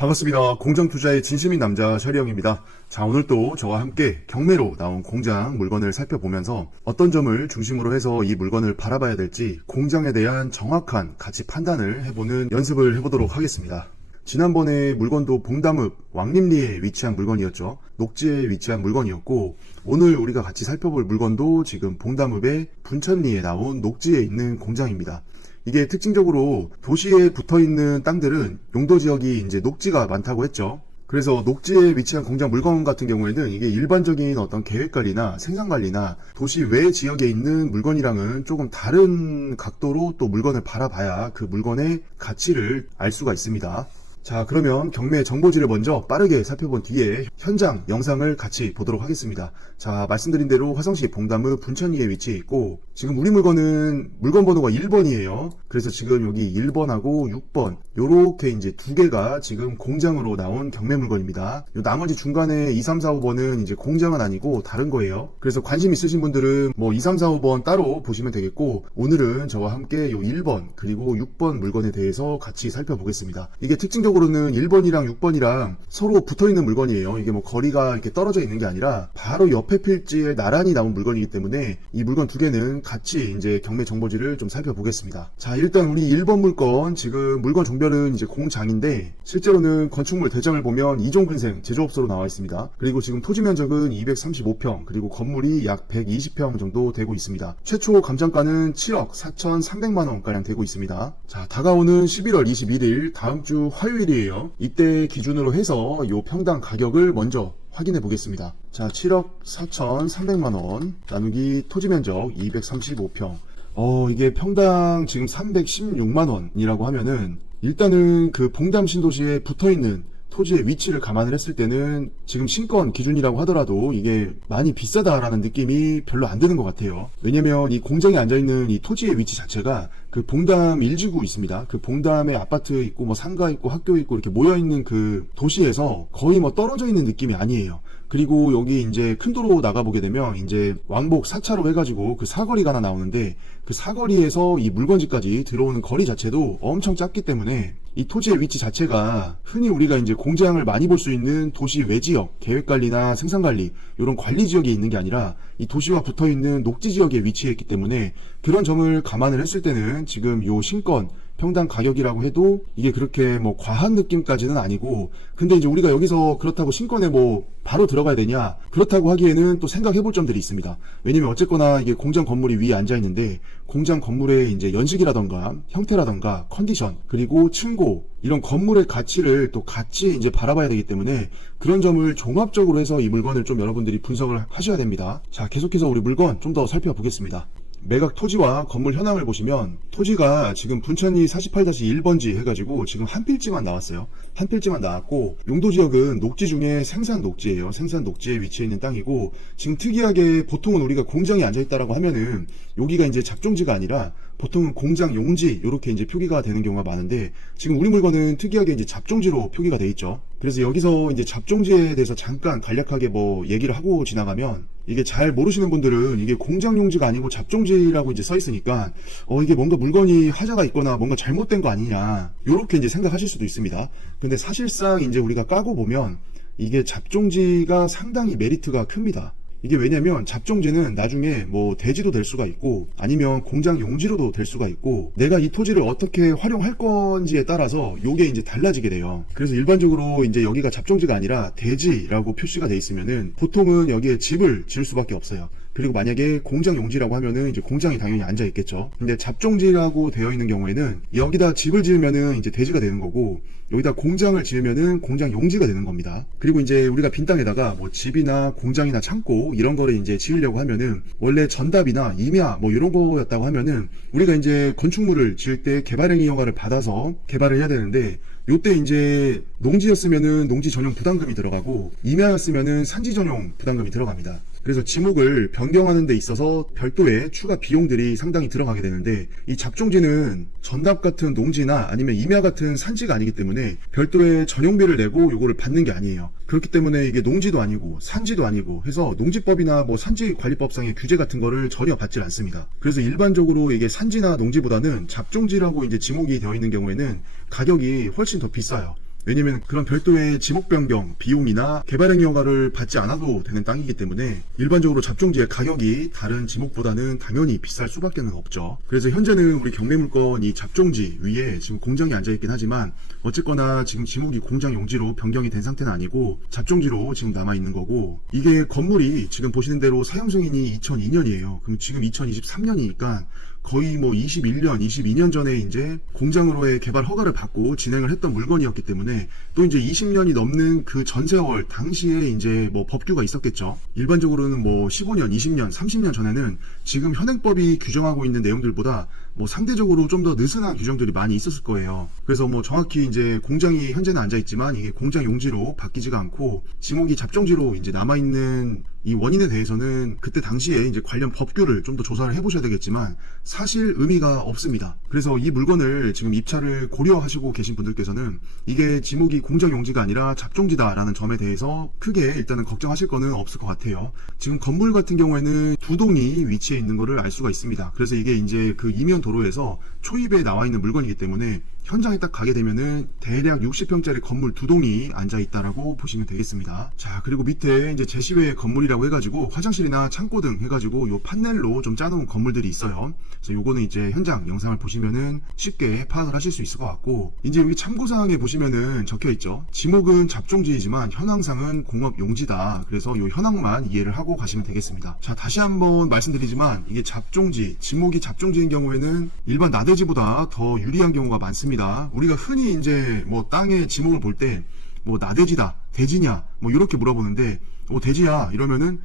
반갑습니다. 공장 투자의 진심인 남자 셔리형입니다. 자, 오늘 또 저와 함께 경매로 나온 공장 물건을 살펴보면서 어떤 점을 중심으로 해서 이 물건을 바라봐야 될지 공장에 대한 정확한 가치 판단을 해보는 연습을 해보도록 하겠습니다. 지난번에 물건도 봉담읍 왕림리에 위치한 물건이었죠. 녹지에 위치한 물건이었고, 오늘 우리가 같이 살펴볼 물건도 지금 봉담읍의 분천리에 나온 녹지에 있는 공장입니다. 이게 특징적으로 도시에 붙어있는 땅들은 용도지역이 이제 녹지가 많다고 했죠. 그래서 녹지에 위치한 공장 물건 같은 경우에는 이게 일반적인 어떤 계획관리나 생산관리나 도시 외 지역에 있는 물건이랑은 조금 다른 각도로 또 물건을 바라봐야 그 물건의 가치를 알 수가 있습니다. 자, 그러면 경매 정보지를 먼저 빠르게 살펴본 뒤에 현장 영상을 같이 보도록 하겠습니다. 자, 말씀드린 대로 화성시 봉담읍 분천리에 위치해 있고, 지금 우리 물건은 물건 번호가 1번이에요. 그래서 지금 여기 1번하고 6번 요렇게 이제 두 개가 지금 공장으로 나온 경매 물건입니다. 요 나머지 중간에 2, 3, 4, 5번은 이제 공장은 아니고 다른 거예요. 그래서 관심 있으신 분들은 뭐 2, 3, 4, 5번 따로 보시면 되겠고, 오늘은 저와 함께 요 1번 그리고 6번 물건에 대해서 같이 살펴보겠습니다. 이게 특징적으로는 1번이랑 6번이랑 서로 붙어있는 물건이에요. 이게 뭐 거리가 이렇게 떨어져 있는 게 아니라 바로 옆에 필지에 나란히 나온 물건이기 때문에 이 물건 두 개는 같이 이제 경매 정보지를 좀 살펴보겠습니다. 자, 일단 우리 1번 물건, 지금 물건 종별은 이제 공장인데 실제로는 건축물 대장을 보면 이종근생 제조업소로 나와 있습니다. 그리고 지금 토지 면적은 235평, 그리고 건물이 약 120평 정도 되고 있습니다. 최초 감정가는 7억 4,300만원 가량 되고 있습니다. 자, 다가오는 11월 21일 다음 주 화요일이에요. 이때 기준으로 해서 요 평당 가격을 먼저 확인해 보겠습니다. 자, 7억 4,300만원 나누기 토지면적 235평. 이게 평당 지금 316만원이라고 하면은, 일단은 그 봉담 신도시에 붙어있는 토지의 위치를 감안을 했을 때는 지금 신권 기준이라고 하더라도 이게 많이 비싸다라는 느낌이 별로 안 드는 것 같아요. 왜냐면 이 공장에 앉아있는 이 토지의 위치 자체가 그 봉담 1지구 있습니다. 그 봉담에 아파트 있고 뭐 상가 있고 학교 있고 이렇게 모여있는 그 도시에서 거의 뭐 떨어져 있는 느낌이 아니에요. 그리고 여기 이제 큰 도로 나가보게 되면 이제 왕복 4차로 해가지고 그 사거리가 하나 나오는데, 그 사거리에서 이 물건지까지 들어오는 거리 자체도 엄청 작기 때문에 이 토지의 위치 자체가 흔히 우리가 이제 공장을 많이 볼 수 있는 도시 외지역, 계획관리나 생산관리 이런 관리 지역에 있는 게 아니라 이 도시와 붙어있는 녹지 지역에 위치해 있기 때문에, 그런 점을 감안을 했을 때는 지금 요 신권 평당 가격이라고 해도 이게 그렇게 뭐 과한 느낌까지는 아니고, 근데 이제 우리가 여기서 그렇다고 신권에 뭐 바로 들어가야 되냐, 그렇다고 하기에는 또 생각해 볼 점들이 있습니다. 왜냐면 어쨌거나 이게 공장 건물이 위에 앉아 있는데, 공장 건물의 이제 연식이라던가 형태라던가 컨디션, 그리고 층고, 이런 건물의 가치를 또 같이 이제 바라봐야 되기 때문에 그런 점을 종합적으로 해서 이 물건을 좀 여러분들이 분석을 하셔야 됩니다. 자, 계속해서 우리 물건 좀 더 살펴보겠습니다. 매각 토지와 건물 현황을 보시면 토지가 지금 분천리 48-1번지 해가지고 지금 한 필지만 나왔어요. 한 필지만 나왔고, 용도지역은 녹지 중에 생산 녹지예요. 생산 녹지에 위치해 있는 땅이고, 지금 특이하게 보통은 우리가 공장에 앉아있다라고 하면은 여기가 이제 잡종지가 아니라 보통은 공장 용지 이렇게 이제 표기가 되는 경우가 많은데, 지금 우리 물건은 특이하게 이제 잡종지로 표기가 돼 있죠. 그래서 여기서 이제 잡종지에 대해서 잠깐 간략하게 뭐 얘기를 하고 지나가면, 이게 잘 모르시는 분들은 이게 공장 용지가 아니고 잡종지라고 이제 써 있으니까 이게 뭔가 물건이 하자가 있거나 뭔가 잘못된 거 아니냐, 요렇게 이제 생각하실 수도 있습니다. 근데 사실상 이제 우리가 까고 보면 이게 잡종지가 상당히 메리트가 큽니다. 이게 왜냐면 잡종지는 나중에 뭐 대지도 될 수가 있고 아니면 공장 용지로도 될 수가 있고, 내가 이 토지를 어떻게 활용할 건지에 따라서 요게 이제 달라지게 돼요. 그래서 일반적으로 이제 여기가 잡종지가 아니라 대지라고 표시가 돼 있으면은 보통은 여기에 집을 지을 수밖에 없어요. 그리고 만약에 공장 용지라고 하면은 이제 공장이 당연히 앉아 있겠죠. 근데 잡종지라고 되어 있는 경우에는 여기다 집을 지으면은 이제 대지가 되는 거고, 여기다 공장을 지으면은 공장 용지가 되는 겁니다. 그리고 이제 우리가 빈 땅에다가 뭐 집이나 공장이나 창고 이런 거를 이제 지으려고 하면은 원래 전답이나 임야 뭐 이런 거였다고 하면은 우리가 이제 건축물을 지을 때 개발행위 허가를 받아서 개발을 해야 되는데, 요때 이제 농지였으면은 농지 전용 부담금이 들어가고, 임야였으면은 산지 전용 부담금이 들어갑니다. 그래서 지목을 변경하는 데 있어서 별도의 추가 비용들이 상당히 들어가게 되는데, 이 잡종지는 전답 같은 농지나 아니면 임야 같은 산지가 아니기 때문에 별도의 전용비를 내고 요거를 받는 게 아니에요. 그렇기 때문에 이게 농지도 아니고 산지도 아니고 해서 농지법이나 뭐 산지관리법상의 규제 같은 거를 전혀 받질 않습니다. 그래서 일반적으로 이게 산지나 농지보다는 잡종지라고 이제 지목이 되어 있는 경우에는 가격이 훨씬 더 비싸요. 왜냐면 그런 별도의 지목 변경, 비용이나 개발행위 허가를 받지 않아도 되는 땅이기 때문에 일반적으로 잡종지의 가격이 다른 지목보다는 당연히 비쌀 수밖에 없죠. 그래서 현재는 우리 경매물건 이 잡종지 위에 지금 공장이 앉아있긴 하지만 어쨌거나 지금 지목이 공장 용지로 변경이 된 상태는 아니고 잡종지로 지금 남아있는 거고, 이게 건물이 지금 보시는 대로 사용승인이 2002년이에요. 그럼 지금 2023년이니까 거의 뭐 21년, 22년 전에 이제 공장으로의 개발 허가를 받고 진행을 했던 물건이었기 때문에 또 이제 20년이 넘는 그 전 세월 당시에 이제 뭐 법규가 있었겠죠. 일반적으로는 뭐 15년, 20년, 30년 전에는 지금 현행법이 규정하고 있는 내용들보다 뭐 상대적으로 좀 더 느슨한 규정들이 많이 있었을 거예요. 그래서 뭐 정확히 이제 공장이 현재는 앉아있지만 이게 공장 용지로 바뀌지가 않고 지목이 잡종지로 이제 남아있는 이 원인에 대해서는 그때 당시에 이제 관련 법규를 좀 더 조사를 해보셔야 되겠지만 사실 의미가 없습니다. 그래서 이 물건을 지금 입찰을 고려하시고 계신 분들께서는 이게 지목이 공장 용지가 아니라 잡종지다라는 점에 대해서 크게 일단은 걱정하실 거는 없을 것 같아요. 지금 건물 같은 경우에는 두 동이 위치해 있는 거를 알 수가 있습니다. 그래서 이게 이제 그 이면 도로에서 초입에 나와 있는 물건이기 때문에 현장에 딱 가게 되면은 대략 60평짜리 건물 두 동이 앉아있다라고 보시면 되겠습니다. 자, 그리고 밑에 이제 제시외 건물이라고 해가지고 화장실이나 창고 등 해가지고 요 판넬로 좀 짜놓은 건물들이 있어요. 그래서 요거는 이제 현장 영상을 보시면은 쉽게 파악을 하실 수 있을 것 같고, 이제 여기 참고사항에 보시면은 적혀있죠. 지목은 잡종지이지만 현황상은 공업용지다. 그래서 요 현황만 이해를 하고 가시면 되겠습니다. 자, 다시 한번 말씀드리지만 이게 잡종지, 지목이 잡종지인 경우에는 일반 나대지보다 더 유리한 경우가 많습니다. 우리가 흔히 이제 뭐 땅의 지목을 볼 때 뭐 나대지다, 대지냐, 뭐 이렇게 물어보는데 대지야 이러면은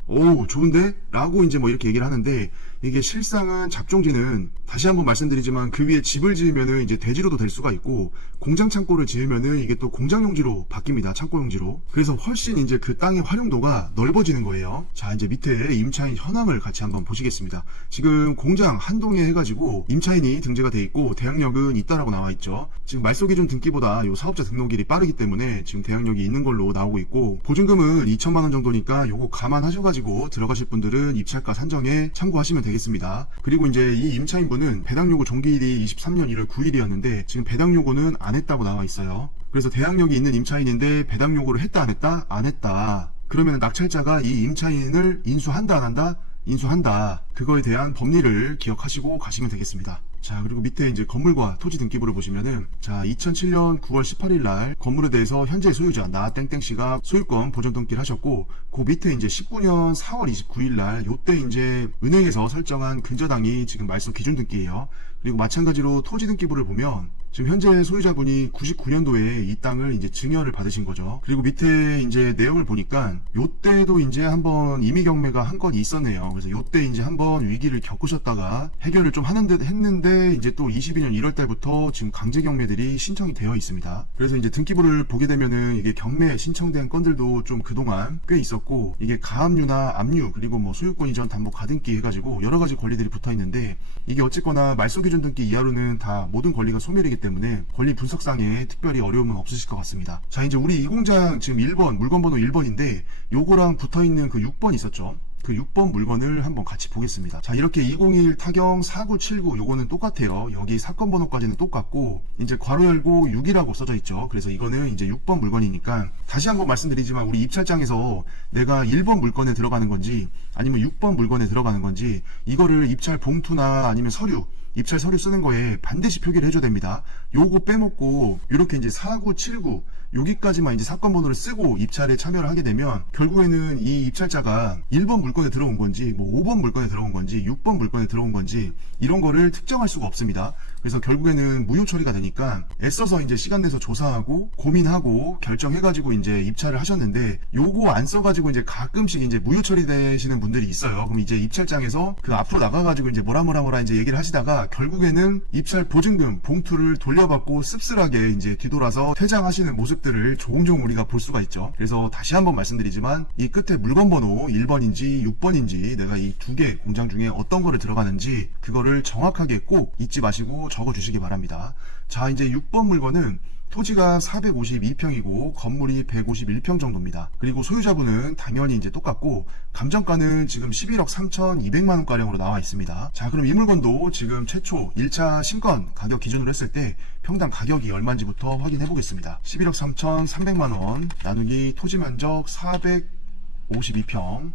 좋은데? 라고 이제 뭐 이렇게 얘기를 하는데, 이게 실상은 잡종지는 다시 한번 말씀드리지만 그 위에 집을 지으면은 이제 대지로도 될 수가 있고 공장 창고를 지으면은 이게 또 공장 용지로 바뀝니다. 창고 용지로. 그래서 훨씬 이제 그 땅의 활용도가 넓어지는 거예요. 자, 이제 밑에 임차인 현황을 같이 한번 보시겠습니다. 지금 공장 한 동에 해가지고 임차인이 등재가 돼 있고 대항력은 있다라고 나와 있죠. 지금 말소기준 등기보다 요 사업자 등록일이 빠르기 때문에 지금 대항력이 있는 걸로 나오고 있고, 보증금은 2천만 원 정도니까 요거 감안하셔가지고 들어가실 분들은 입찰가 산정에 참고하시면 되겠습니다. 그리고 이제 이 임차인분은 배당요구 종기일이 23년 1월 9일이었는데 지금 배당요구는 안 했다고 나와 있어요. 그래서 대항력이 있는 임차인인데 배당요구를 했다 안 했다? 안 했다. 그러면 낙찰자가 이 임차인을 인수한다 안 한다? 인수한다. 그거에 대한 법리를 기억하시고 가시면 되겠습니다. 자, 그리고 밑에 이제 건물과 토지 등기부를 보시면은, 자, 2007년 9월 18일 날 건물에 대해서 현재 소유자 나 땡땡씨가 소유권 보존 등기를 하셨고, 그 밑에 이제 19년 4월 29일 날 요때 이제 은행에서 설정한 근저당이 지금 말소 기준 등기예요. 그리고 마찬가지로 토지 등기부를 보면 지금 현재 소유자분이 99년도에 이 땅을 이제 증여를 받으신 거죠. 그리고 밑에 이제 내용을 보니까 요때도 이제 한번 임의 경매가 한 건이 있었네요. 그래서 요때 이제 한번 위기를 겪으셨다가 해결을 좀 하는 듯 했는데 이제 또 22년 1월 달부터 지금 강제 경매들이 신청이 되어 있습니다. 그래서 이제 등기부를 보게 되면은 이게 경매 신청된 건들도 좀 그동안 꽤 있었고, 이게 가압류나 압류 그리고 뭐 소유권 이전 담보 가등기 해가지고 여러 가지 권리들이 붙어 있는데, 이게 어쨌거나 말소 기준 등기 이하로는 다 모든 권리가 소멸이기 때문에 권리 분석상에 특별히 어려움은 없으실 것 같습니다. 자, 이제 우리 이 공장 지금 1번 물건 번호 1번인데 요거랑 붙어있는 그 6번 있었죠. 그 6번 물건을 한번 같이 보겠습니다. 자, 이렇게 201 타경 4979 요거는 똑같아요. 여기 사건 번호까지는 똑같고 이제 괄호 열고 6이라고 써져 있죠. 그래서 이거는 이제 6번 물건이니까 다시 한번 말씀드리지만 우리 입찰장에서 내가 1번 물건에 들어가는 건지 아니면 6번 물건에 들어가는 건지 이거를 입찰 봉투나 아니면 서류, 입찰 서류 쓰는 거에 반드시 표기를 해줘야 됩니다. 요거 빼먹고 이렇게 이제 4979 여기까지만 이제 사건 번호를 쓰고 입찰에 참여를 하게 되면 결국에는 이 입찰자가 1번 물건에 들어온 건지 뭐 5번 물건에 들어온 건지 6번 물건에 들어온 건지 이런 거를 특정할 수가 없습니다. 그래서 결국에는 무효 처리가 되니까 애써서 이제 시간 내서 조사하고 고민하고 결정해가지고 이제 입찰을 하셨는데 요거 안 써가지고 이제 가끔씩 이제 무효 처리되시는 분들이 있어요. 그럼 이제 입찰장에서 그 앞으로 나가가지고 이제 뭐라 이제 얘기를 하시다가 결국에는 입찰 보증금 봉투를 돌려받고 씁쓸하게 이제 뒤돌아서 퇴장하시는 모습들을 종종 우리가 볼 수가 있죠. 그래서 다시 한번 말씀드리지만 이 끝에 물건 번호 1번인지 6번인지 내가 이 두 개 공장 중에 어떤 거를 들어가는지 그거를 정확하게 꼭 잊지 마시고 적어 주시기 바랍니다. 자, 이제 6번 물건은 토지가 452평이고 건물이 151평 정도입니다. 그리고 소유자분은 당연히 이제 똑같고 감정가는 지금 11억 3,200만 원가량으로 나와 있습니다. 자, 그럼 이 물건도 지금 최초 1차 신건 가격 기준으로 했을 때 평당 가격이 얼마인지부터 확인해 보겠습니다. 11억 3,300만 원 나누기 토지 면적 452평.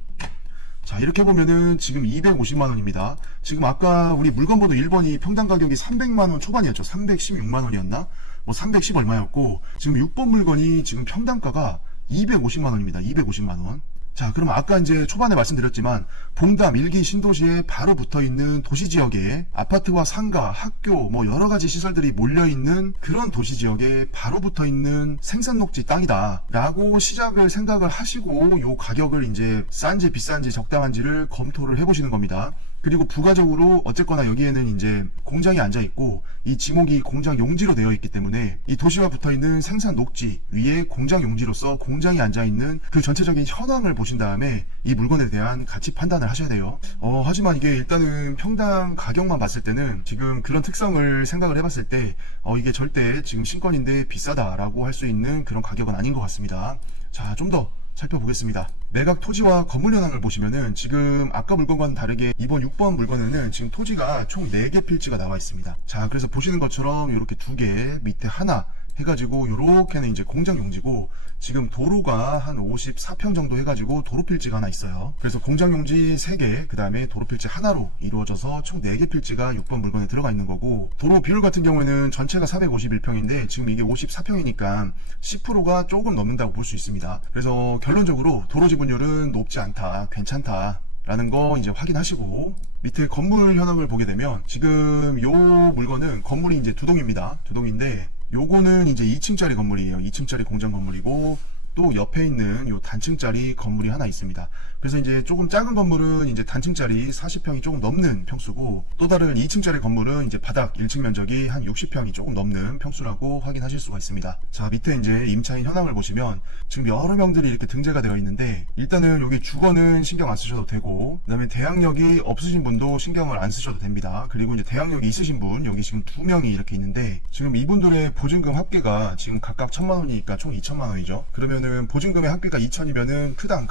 자, 이렇게 보면은 지금 250만원입니다. 지금 아까 우리 물건번호 1번이 평당 가격이 300만원 초반이었죠. 316만원이었나? 뭐 310 얼마였고, 지금 6번 물건이 지금 평당가가 250만원입니다. 250만원. 자, 그럼 아까 이제 초반에 말씀드렸지만 봉담 1기 신도시에 바로 붙어있는 도시지역에 아파트와 상가, 학교 뭐 여러가지 시설들이 몰려있는 그런 도시지역에 바로 붙어있는 생산녹지 땅이다 라고 시작을 생각을 하시고 요 가격을 이제 싼지 비싼지 적당한지를 검토를 해보시는 겁니다. 그리고 부가적으로 어쨌거나 여기에는 이제 공장이 앉아있고 이 지목이 공장 용지로 되어 있기 때문에 이 도시와 붙어있는 생산 녹지 위에 공장 용지로서 공장이 앉아있는 그 전체적인 현황을 보신 다음에 이 물건에 대한 가치 판단을 하셔야 돼요. 하지만 이게 일단은 평당 가격만 봤을 때는 지금 그런 특성을 생각을 해봤을 때 이게 절대 지금 신건인데 비싸다라고 할 수 있는 그런 가격은 아닌 것 같습니다. 자, 좀 더 살펴보겠습니다. 매각 토지와 건물 현황을 보시면은 지금 아까 물건과는 다르게 이번 6번 물건에는 지금 토지가 총 4개 필지가 나와 있습니다. 자, 그래서 보시는 것처럼 이렇게 2개 밑에 하나 해가지고 요렇게는 이제 공장 용지고 지금 도로가 한 54평 정도 해가지고 도로 필지가 하나 있어요. 그래서 공장 용지 3개 그 다음에 도로 필지 하나로 이루어져서 총 4개 필지가 6번 물건에 들어가 있는 거고, 도로 비율 같은 경우에는 전체가 451평인데 지금 이게 54평이니까 10%가 조금 넘는다고 볼 수 있습니다. 그래서 결론적으로 도로 지분율은 높지 않다, 괜찮다 라는 거 이제 확인하시고, 밑에 건물 현황을 보게 되면 지금 요 물건은 건물이 이제 2동입니다. 2동인데 요거는 이제 2층짜리 건물이에요. 2층짜리 공장 건물이고 또 옆에 있는 요 단층짜리 건물이 하나 있습니다. 그래서 이제 조금 작은 건물은 이제 단층짜리 40평이 조금 넘는 평수고, 또 다른 2층짜리 건물은 이제 바닥 1층 면적이 한 60평이 조금 넘는 평수라고 확인하실 수가 있습니다. 자, 밑에 이제 임차인 현황을 보시면 지금 여러 명들이 이렇게 등재가 되어 있는데, 일단은 여기 주거는 신경 안 쓰셔도 되고, 그 다음에 대항력이 없으신 분도 신경을 안 쓰셔도 됩니다. 그리고 이제 대항력이 있으신 분 여기 지금 2명이 이렇게 있는데, 지금 이분들의 보증금 합계가 지금 각각 1,000만원이니까 총 2,000만원이죠. 그러면은 보증금의 합계가 2,000이면은 크다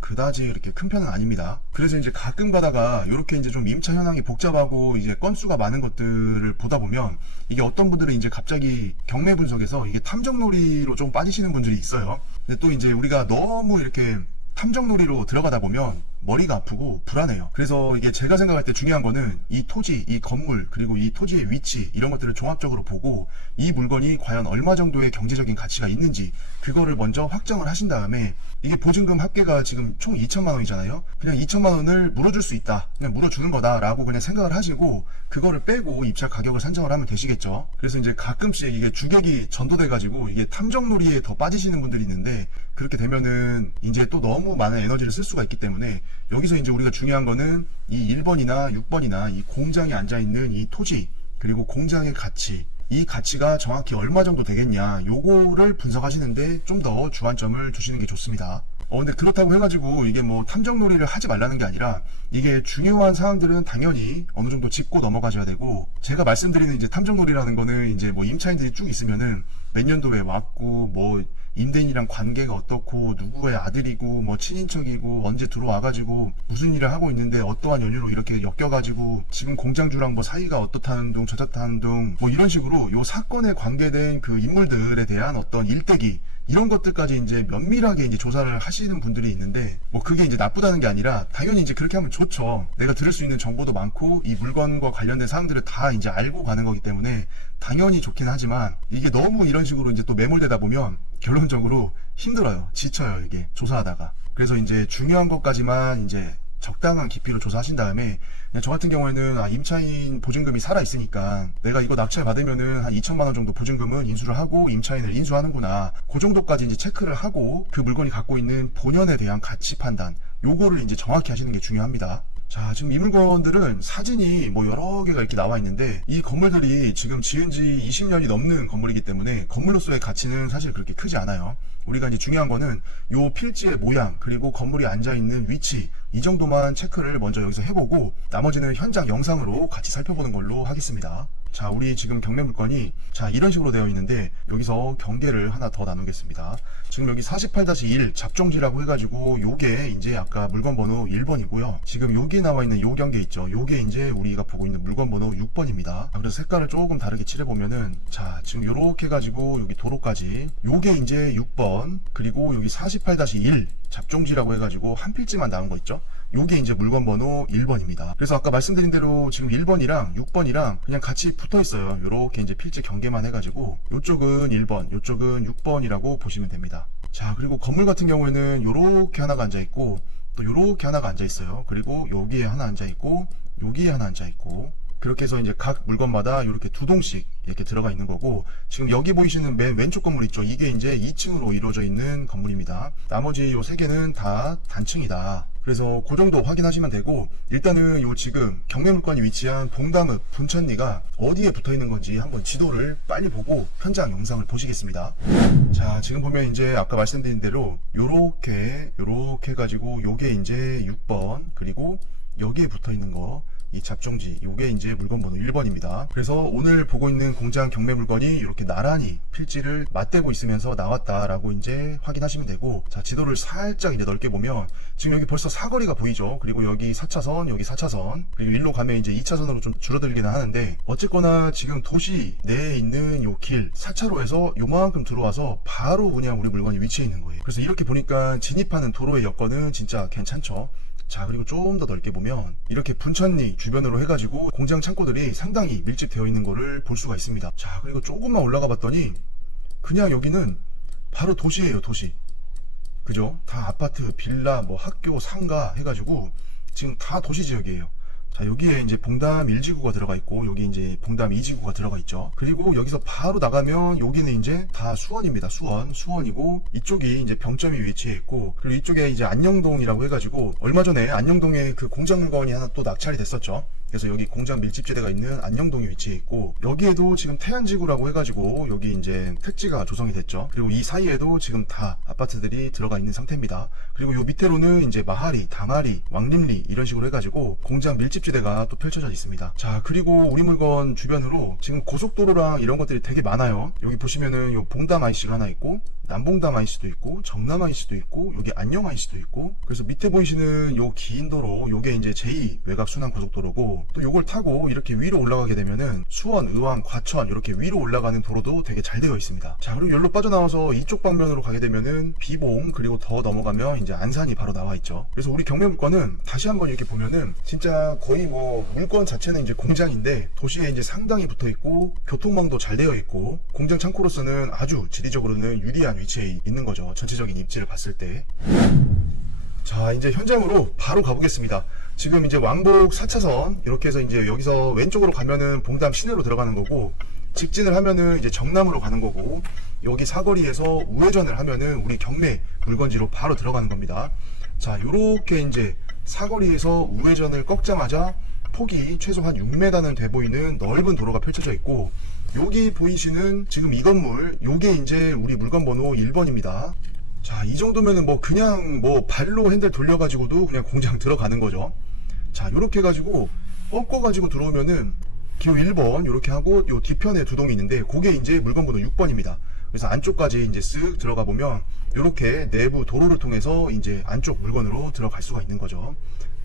그다지 이렇게 큰 편은 아닙니다. 그래서 이제 가끔 가다가 이렇게 이제 좀 임차 현황이 복잡하고 이제 건수가 많은 것들을 보다 보면 이게 어떤 분들은 이제 갑자기 경매 분석에서 이게 탐정놀이로 좀 빠지시는 분들이 있어요. 근데 또 이제 우리가 너무 이렇게 탐정놀이로 들어가다 보면 머리가 아프고 불안해요. 그래서 이게 제가 생각할 때 중요한 거는 이 토지, 이 건물, 그리고 이 토지의 위치 이런 것들을 종합적으로 보고 이 물건이 과연 얼마 정도의 경제적인 가치가 있는지 그거를 먼저 확정을 하신 다음에, 이게 보증금 합계가 지금 총 2,000만 원이잖아요. 그냥 2,000만 원을 물어줄 수 있다, 그냥 물어주는 거다 라고 그냥 생각을 하시고 그거를 빼고 입찰 가격을 산정을 하면 되시겠죠. 그래서 이제 가끔씩 이게 주객이 전도돼 가지고 이게 탐정놀이에 더 빠지시는 분들이 있는데, 그렇게 되면은 이제 또 너무 많은 에너지를 쓸 수가 있기 때문에 여기서 이제 우리가 중요한 거는 이 1번이나 6번이나 이 공장에 앉아있는 이 토지, 그리고 공장의 가치, 이 가치가 정확히 얼마 정도 되겠냐, 요거를 분석하시는데 좀 더 주안점을 두시는 게 좋습니다. 근데 그렇다고 해가지고 이게 뭐 탐정놀이를 하지 말라는 게 아니라, 이게 중요한 사항들은 당연히 어느 정도 짚고 넘어가셔야 되고, 제가 말씀드리는 이제 탐정놀이라는 거는 이제 뭐 임차인들이 쭉 있으면은 몇 년도에 왔고 뭐 임대인이랑 관계가 어떻고 누구의 아들이고 뭐 친인척이고 언제 들어와가지고 무슨 일을 하고 있는데 어떠한 연유로 이렇게 엮여가지고 지금 공장주랑 뭐 사이가 어떻다는 둥 저렇다는 둥 뭐 이런 식으로 요 사건에 관계된 그 인물들에 대한 어떤 일대기 이런 것들까지 이제 면밀하게 이제 조사를 하시는 분들이 있는데, 뭐 그게 이제 나쁘다는 게 아니라 당연히 이제 그렇게 하면 좋죠. 내가 들을 수 있는 정보도 많고 이 물건과 관련된 사항들을 다 이제 알고 가는 거기 때문에 당연히 좋긴 하지만, 이게 너무 이런 식으로 이제 또 매몰되다 보면 결론적으로 힘들어요. 지쳐요, 이게 조사하다가. 그래서 이제 중요한 것까지만 이제 적당한 깊이로 조사하신 다음에, 그냥 저 같은 경우에는 임차인 보증금이 살아있으니까 내가 이거 낙찰 받으면은 한 2,000만 원 정도 보증금은 인수를 하고 임차인을 인수하는구나, 그 정도까지 이제 체크를 하고 그 물건이 갖고 있는 본연에 대한 가치 판단, 요거를 이제 정확히 하시는 게 중요합니다. 자, 지금 이 물건들은 사진이 뭐 여러 개가 이렇게 나와 있는데, 이 건물들이 지금 지은 지 20년이 넘는 건물이기 때문에 건물로서의 가치는 사실 그렇게 크지 않아요. 우리가 이제 중요한 거는 요 필지의 모양, 그리고 건물이 앉아있는 위치, 이 정도만 체크를 먼저 여기서 해보고 나머지는 현장 영상으로 같이 살펴보는 걸로 하겠습니다. 자, 우리 지금 경매 물건이 자 이런 식으로 되어 있는데 여기서 경계를 하나 더 나누겠습니다. 지금 여기 48-1 잡종지라고 해가지고 요게 이제 아까 물건 번호 1번이고요. 지금 여기 나와 있는 요 경계 있죠. 요게 이제 우리가 보고 있는 물건 번호 6번입니다. 그래서 색깔을 조금 다르게 칠해보면은 자 지금 요렇게 해가지고 여기 도로까지 요게 이제 6번 그리고 여기 48-1 잡종지라고 해가지고 한 필지만 나온 거 있죠. 요게 이제 물건 번호 1번입니다. 그래서 아까 말씀드린 대로 지금 1번이랑 6번이랑 그냥 같이 붙어 있어요. 요렇게 이제 필지 경계만 해가지고 요쪽은 1번, 요쪽은 6번이라고 보시면 됩니다. 자, 그리고 건물 같은 경우에는 요렇게 하나가 앉아 있고 또 요렇게 하나가 앉아 있어요. 그리고 여기에 하나 앉아 있고 여기에 하나 앉아 있고 그렇게 해서 이제 각 물건마다 이렇게 두 동씩 이렇게 들어가 있는 거고 지금 여기 보이시는 맨 왼쪽 건물 있죠. 이게 이제 2층으로 이루어져 있는 건물입니다. 나머지 요 3개는 다 단층이다. 그래서 그 정도 확인하시면 되고 일단은 요 지금 경매 물건이 위치한 봉담읍 분천리가 어디에 붙어 있는 건지 한번 지도를 빨리 보고 현장 영상을 보시겠습니다. 자, 지금 보면 이제 아까 말씀드린 대로 요렇게 해가지고 요게 이제 6번 그리고 여기에 붙어 있는 거 이 잡종지 요게 이제 물건 번호 1번입니다. 그래서 오늘 보고 있는 공장 경매 물건이 이렇게 나란히 필지를 맞대고 있으면서 나왔다라고 이제 확인하시면 되고 자 지도를 살짝 이제 넓게 보면 지금 여기 벌써 사거리가 보이죠. 그리고 여기 4차선 여기 4차선 그리고 일로 가면 이제 2차선으로 좀 줄어들기는 하는데 어쨌거나 지금 도시 내에 있는 요 길 4차로에서 요만큼 들어와서 바로 그냥 우리 물건이 위치해 있는 거예요. 그래서 이렇게 보니까 진입하는 도로의 여건은 진짜 괜찮죠. 자, 그리고 좀 더 넓게 보면 이렇게 분천리 주변으로 해가지고 공장 창고들이 상당히 밀집되어 있는 거를 볼 수가 있습니다. 자, 그리고 조금만 올라가 봤더니 그냥 여기는 바로 도시예요. 도시. 그죠? 다 아파트, 빌라, 뭐 학교, 상가 해가지고 지금 다 도시 지역이에요. 자, 여기에 이제 봉담 1지구가 들어가 있고 여기 이제 봉담 2지구가 들어가 있죠. 그리고 여기서 바로 나가면 여기는 이제 다 수원입니다. 수원이고 이쪽이 이제 병점이 위치해 있고 그리고 이쪽에 이제 안녕동이라고 해가지고 얼마 전에 안녕동에 그 공장 물건이 하나 또 낙찰이 됐었죠. 그래서 여기 공장 밀집지대가 있는 안녕동이 위치해 있고 여기에도 지금 태안지구라고 해가지고 여기 이제 택지가 조성이 됐죠. 그리고 이 사이에도 지금 다 아파트들이 들어가 있는 상태입니다. 그리고 요 밑에로는 이제 마하리, 당하리, 왕림리 이런 식으로 해가지고 공장 밀집지대가 또 펼쳐져 있습니다. 자, 그리고 우리 물건 주변으로 지금 고속도로랑 이런 것들이 되게 많아요. 여기 보시면은 요 봉담 IC가 하나 있고 남봉담 IC도 있고 정남 IC도 있고 여기 안녕 IC도 있고 그래서 밑에 보이시는 요 긴 도로 요게 이제 제2 외곽 순환 고속도로고 또 요걸 타고 이렇게 위로 올라가게 되면은 수원, 의왕, 과천 이렇게 위로 올라가는 도로도 되게 잘 되어 있습니다. 자, 그리고 여기로 빠져나와서 이쪽 방면으로 가게 되면은 비봉 그리고 더 넘어가면 이제 안산이 바로 나와 있죠. 그래서 우리 경매 물건은 다시 한번 이렇게 보면은 진짜 거의 뭐 물건 자체는 이제 공장인데 도시에 이제 상당히 붙어 있고 교통망도 잘 되어 있고 공장 창고로서는 아주 지리적으로는 유리한 위치에 있는 거죠. 전체적인 입지를 봤을 때. 자, 이제 현장으로 바로 가보겠습니다. 지금 이제 왕복 4차선 이렇게 해서 이제 여기서 왼쪽으로 가면은 봉담 시내로 들어가는 거고 직진을 하면은 이제 정남으로 가는 거고 여기 사거리에서 우회전을 하면은 우리 경매 물건지로 바로 들어가는 겁니다. 자, 요렇게 이제 사거리에서 우회전을 꺾자마자 폭이 최소 한 6m는 돼 보이는 넓은 도로가 펼쳐져 있고 여기 보이시는 지금 이 건물 요게 이제 우리 물건 번호 1번입니다. 자, 이 정도면은 뭐 그냥 뭐 발로 핸들 돌려가지고도 그냥 공장 들어가는 거죠. 자, 요렇게 해가지고 꺾어가지고 들어오면은 요 1번 요렇게 하고 요 뒤편에 두 동이 있는데 그게 이제 물건 번호 6번입니다. 그래서 안쪽까지 이제 쓱 들어가 보면 요렇게 내부 도로를 통해서 이제 안쪽 물건으로 들어갈 수가 있는 거죠.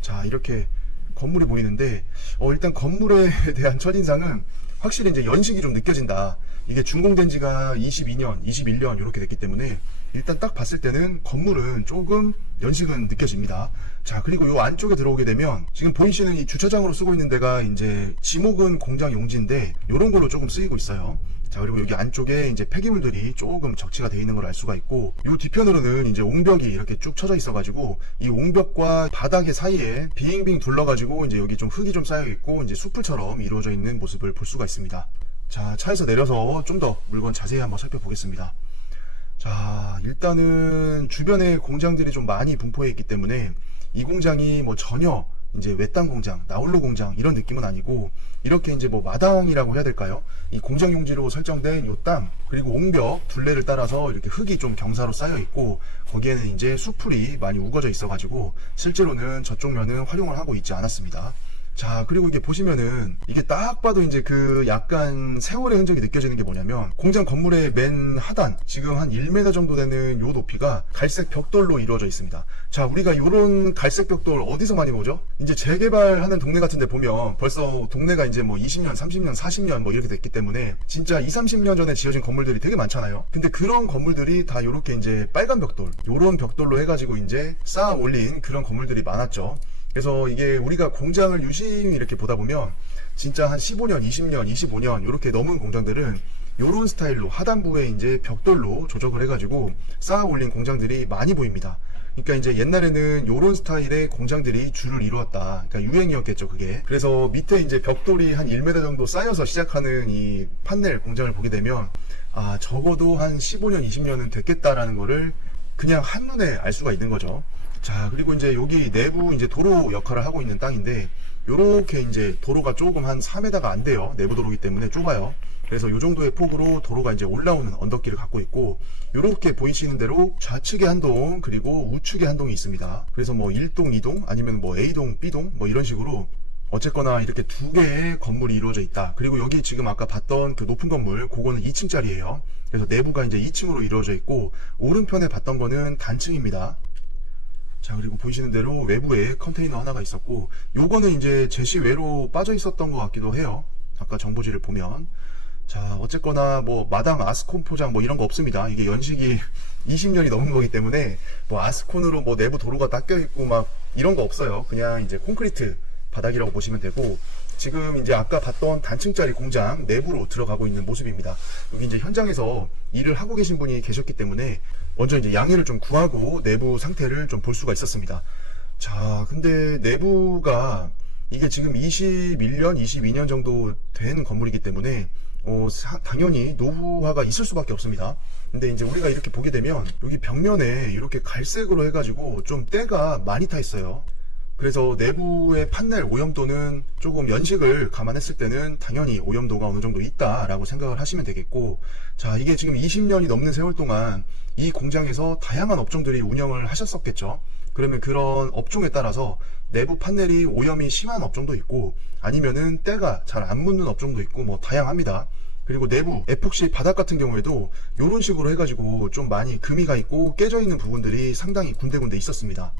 자, 이렇게 건물이 보이는데 일단 건물에 대한 첫인상은 확실히 이제 연식이 좀 느껴진다. 이게 준공된 지가 22년, 21년 이렇게 됐기 때문에 일단 딱 봤을 때는 건물은 조금 연식은 느껴집니다. 자, 그리고 요 안쪽에 들어오게 되면 지금 보이시는 이 주차장으로 쓰고 있는 데가 이제 지목은 공장 용지인데 요런 걸로 조금 쓰이고 있어요. 자, 그리고 여기 안쪽에 이제 폐기물들이 조금 적치가 되어 있는 걸 알 수가 있고 요 뒤편으로는 이제 옹벽이 이렇게 쭉 쳐져 있어 가지고 이 옹벽과 바닥의 사이에 빙빙 둘러 가지고 이제 여기 좀 흙이 좀 쌓여 있고 이제 숲을처럼 이루어져 있는 모습을 볼 수가 있습니다. 자, 차에서 내려서 좀 더 물건 자세히 한번 살펴보겠습니다. 자, 일단은 주변에 공장들이 좀 많이 분포해 있기 때문에 이 공장이 뭐 전혀 이제 외딴 공장, 나홀로 공장 이런 느낌은 아니고 이렇게 이제 뭐 마당이라고 해야 될까요? 이 공장 용지로 설정된 요 땅 그리고 옹벽 둘레를 따라서 이렇게 흙이 좀 경사로 쌓여 있고 거기에는 이제 수풀이 많이 우거져 있어 가지고 실제로는 저쪽 면은 활용을 하고 있지 않았습니다. 자, 그리고 이게 보시면은 이게 딱 봐도 이제 그 약간 세월의 흔적이 느껴지는 게 뭐냐면 공장 건물의 맨 하단 지금 한 1m 정도 되는 요 높이가 갈색 벽돌로 이루어져 있습니다. 자, 우리가 요런 갈색 벽돌 어디서 많이 보죠? 이제 재개발하는 동네 같은 데 보면 벌써 동네가 이제 뭐 20년, 30년, 40년 뭐 이렇게 됐기 때문에 진짜 2, 30년 전에 지어진 건물들이 되게 많잖아요. 근데 그런 건물들이 다 요렇게 이제 빨간 벽돌, 요런 벽돌로 해가지고 이제 쌓아 올린 그런 건물들이 많았죠. 그래서 이게 우리가 공장을 유심히 이렇게 보다 보면 진짜 한 15년, 20년, 25년 이렇게 넘은 공장들은 요런 스타일로 하단부에 이제 벽돌로 조적을 해가지고 쌓아 올린 공장들이 많이 보입니다. 그러니까 이제 옛날에는 요런 스타일의 공장들이 주를 이루었다. 그러니까 유행이었겠죠, 그게. 그래서 밑에 이제 벽돌이 한 1m 정도 쌓여서 시작하는 이 판넬 공장을 보게 되면 아, 적어도 한 15년, 20년은 됐겠다라는 거를 그냥 한눈에 알 수가 있는 거죠. 자, 그리고 이제 여기 내부 이제 도로 역할을 하고 있는 땅인데 요렇게 이제 도로가 조금 한 4m가 안 돼요. 내부 도로이기 때문에 좁아요. 그래서 요 정도의 폭으로 도로가 이제 올라오는 언덕길을 갖고 있고 요렇게 보이시는 대로 좌측에 한 동 그리고 우측에 한 동이 있습니다. 그래서 뭐 1동, 2동 아니면 뭐 A동, B동 뭐 이런 식으로 어쨌거나 이렇게 두 개의 건물이 이루어져 있다. 그리고 여기 지금 아까 봤던 그 높은 건물 그거는 2층짜리예요. 그래서 내부가 이제 2층으로 이루어져 있고 오른편에 봤던 거는 단층입니다. 자, 그리고 보이시는 대로 외부에 컨테이너 하나가 있었고 요거는 이제 제시외로 빠져 있었던 것 같기도 해요. 아까 정보지를 보면. 자, 어쨌거나 뭐 마당 아스콘 포장 뭐 이런 거 없습니다. 이게 연식이 20년이 넘은 거기 때문에 뭐 아스콘으로 뭐 내부 도로가 닦여 있고 막 이런 거 없어요. 그냥 이제 콘크리트 바닥이라고 보시면 되고 지금 이제 아까 봤던 단층짜리 공장 내부로 들어가고 있는 모습입니다. 여기 이제 현장에서 일을 하고 계신 분이 계셨기 때문에 먼저 이제 양해를 좀 구하고 내부 상태를 좀 볼 수가 있었습니다. 자, 근데 내부가 이게 지금 21년, 22년 정도 된 건물이기 때문에 당연히 노후화가 있을 수밖에 없습니다. 근데 이제 우리가 이렇게 보게 되면 여기 벽면에 이렇게 갈색으로 해가지고 좀 때가 많이 타 있어요. 그래서 내부의 판넬 오염도는 조금 연식을 감안했을 때는 당연히 오염도가 어느 정도 있다라고 생각을 하시면 되겠고, 자, 이게 지금 20년이 넘는 세월 동안 이 공장에서 다양한 업종들이 운영을 하셨었겠죠. 그러면 그런 업종에 따라서 내부 판넬이 오염이 심한 업종도 있고 아니면은 때가 잘 안 묻는 업종도 있고 뭐 다양합니다. 그리고 내부 에폭시 바닥 같은 경우에도 이런 식으로 해가지고 좀 많이 금이 가 있고 깨져 있는 부분들이 상당히 군데군데 있었습니다.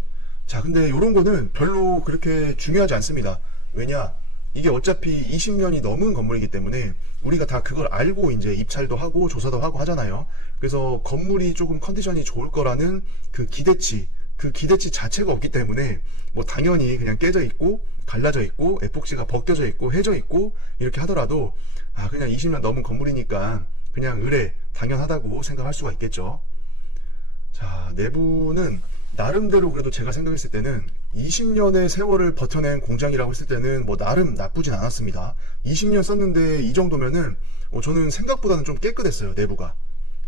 자, 근데 이런 거는 별로 그렇게 중요하지 않습니다. 왜냐, 이게 어차피 20년이 넘은 건물이기 때문에 우리가 다 그걸 알고 이제 입찰도 하고 조사도 하고 하잖아요. 그래서 건물이 조금 컨디션이 좋을 거라는 그 기대치 자체가 없기 때문에 뭐 당연히 그냥 깨져 있고 갈라져 있고 에폭시가 벗겨져 있고 해져 있고 이렇게 하더라도 아, 그냥 20년 넘은 건물이니까 그냥 의뢰 당연하다고 생각할 수가 있겠죠. 자, 내부는 나름대로 그래도 제가 생각했을 때는 20년의 세월을 버텨낸 공장이라고 했을 때는 뭐 나름 나쁘진 않았습니다. 20년 썼는데 이 정도면은 저는 생각보다는 좀 깨끗했어요, 내부가.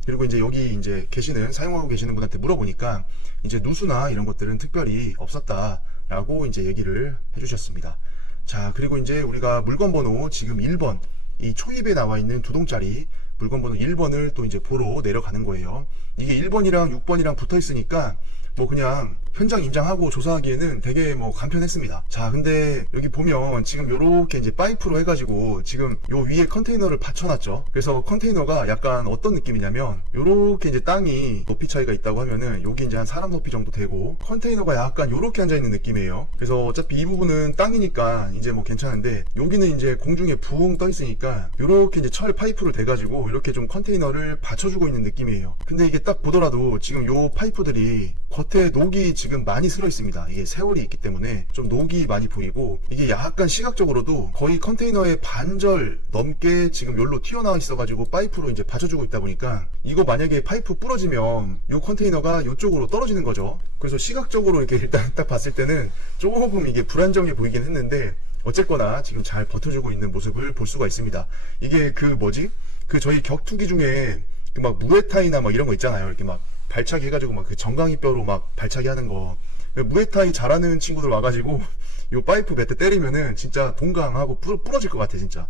그리고 이제 여기 이제 사용하고 계시는 분한테 물어보니까 이제 누수나 이런 것들은 특별히 없었다라고 이제 얘기를 해주셨습니다. 자, 그리고 이제 우리가 물건 번호 지금 1번, 이 초입에 나와 있는 두 동짜리 물건 번호 1번을 또 이제 보러 내려가는 거예요. 이게 1번이랑 6번이랑 붙어 있으니까 뭐 그냥 현장 임장하고 조사하기에는 되게 뭐 간편했습니다. 자, 근데 여기 보면 지금 요렇게 이제 파이프로 해가지고 지금 요 위에 컨테이너를 받쳐놨죠. 그래서 컨테이너가 약간 어떤 느낌이냐면 요렇게 이제 땅이 높이 차이가 있다고 하면은 여기 이제 한 사람 높이 정도 되고 컨테이너가 약간 요렇게 앉아있는 느낌이에요. 그래서 어차피 이 부분은 땅이니까 이제 뭐 괜찮은데 여기는 이제 공중에 붕 떠 있으니까 요렇게 이제 철 파이프를 대가지고 이렇게 좀 컨테이너를 받쳐주고 있는 느낌이에요. 근데 이게 딱 보더라도 지금 요 파이프들이 겉에 녹이 지금 많이 슬어 있습니다. 이게 세월이 있기 때문에 좀 녹이 많이 보이고 이게 약간 시각적으로도 거의 컨테이너의 반절 넘게 지금 여기로 튀어나와 있어가지고 파이프로 이제 받쳐주고 있다 보니까 이거 만약에 파이프 부러지면 이 컨테이너가 이쪽으로 떨어지는 거죠. 그래서 시각적으로 이렇게 일단 딱 봤을 때는 조금 이게 불안정해 보이긴 했는데 어쨌거나 지금 잘 버텨주고 있는 모습을 볼 수가 있습니다. 이게 그 저희 격투기 중에 그 막 무에타이나 막 이런 거 있잖아요. 이렇게 막 발차기 해가지고 막 그 정강이 뼈로 막 발차기 하는 거. 무에타이 잘하는 친구들 와가지고 요 파이프 몇 대 때리면은 진짜 동강하고 부러질 것 같아, 진짜.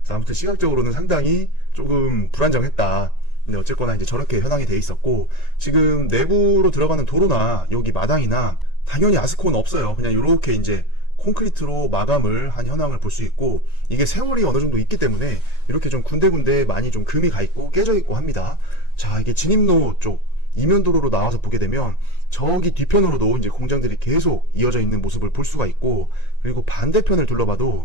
그래서 아무튼 시각적으로는 상당히 조금 불안정했다. 근데 어쨌거나 이제 저렇게 현황이 돼 있었고, 지금 내부로 들어가는 도로나 여기 마당이나 당연히 아스콘 없어요. 그냥 요렇게 이제 콘크리트로 마감을 한 현황을 볼 수 있고, 이게 세월이 어느 정도 있기 때문에 이렇게 좀 군데군데 많이 좀 금이 가 있고 깨져 있고 합니다. 자, 이게 진입로 쪽 이면도로로 나와서 보게 되면 저기 뒤편으로도 이제 공장들이 계속 이어져 있는 모습을 볼 수가 있고, 그리고 반대편을 둘러봐도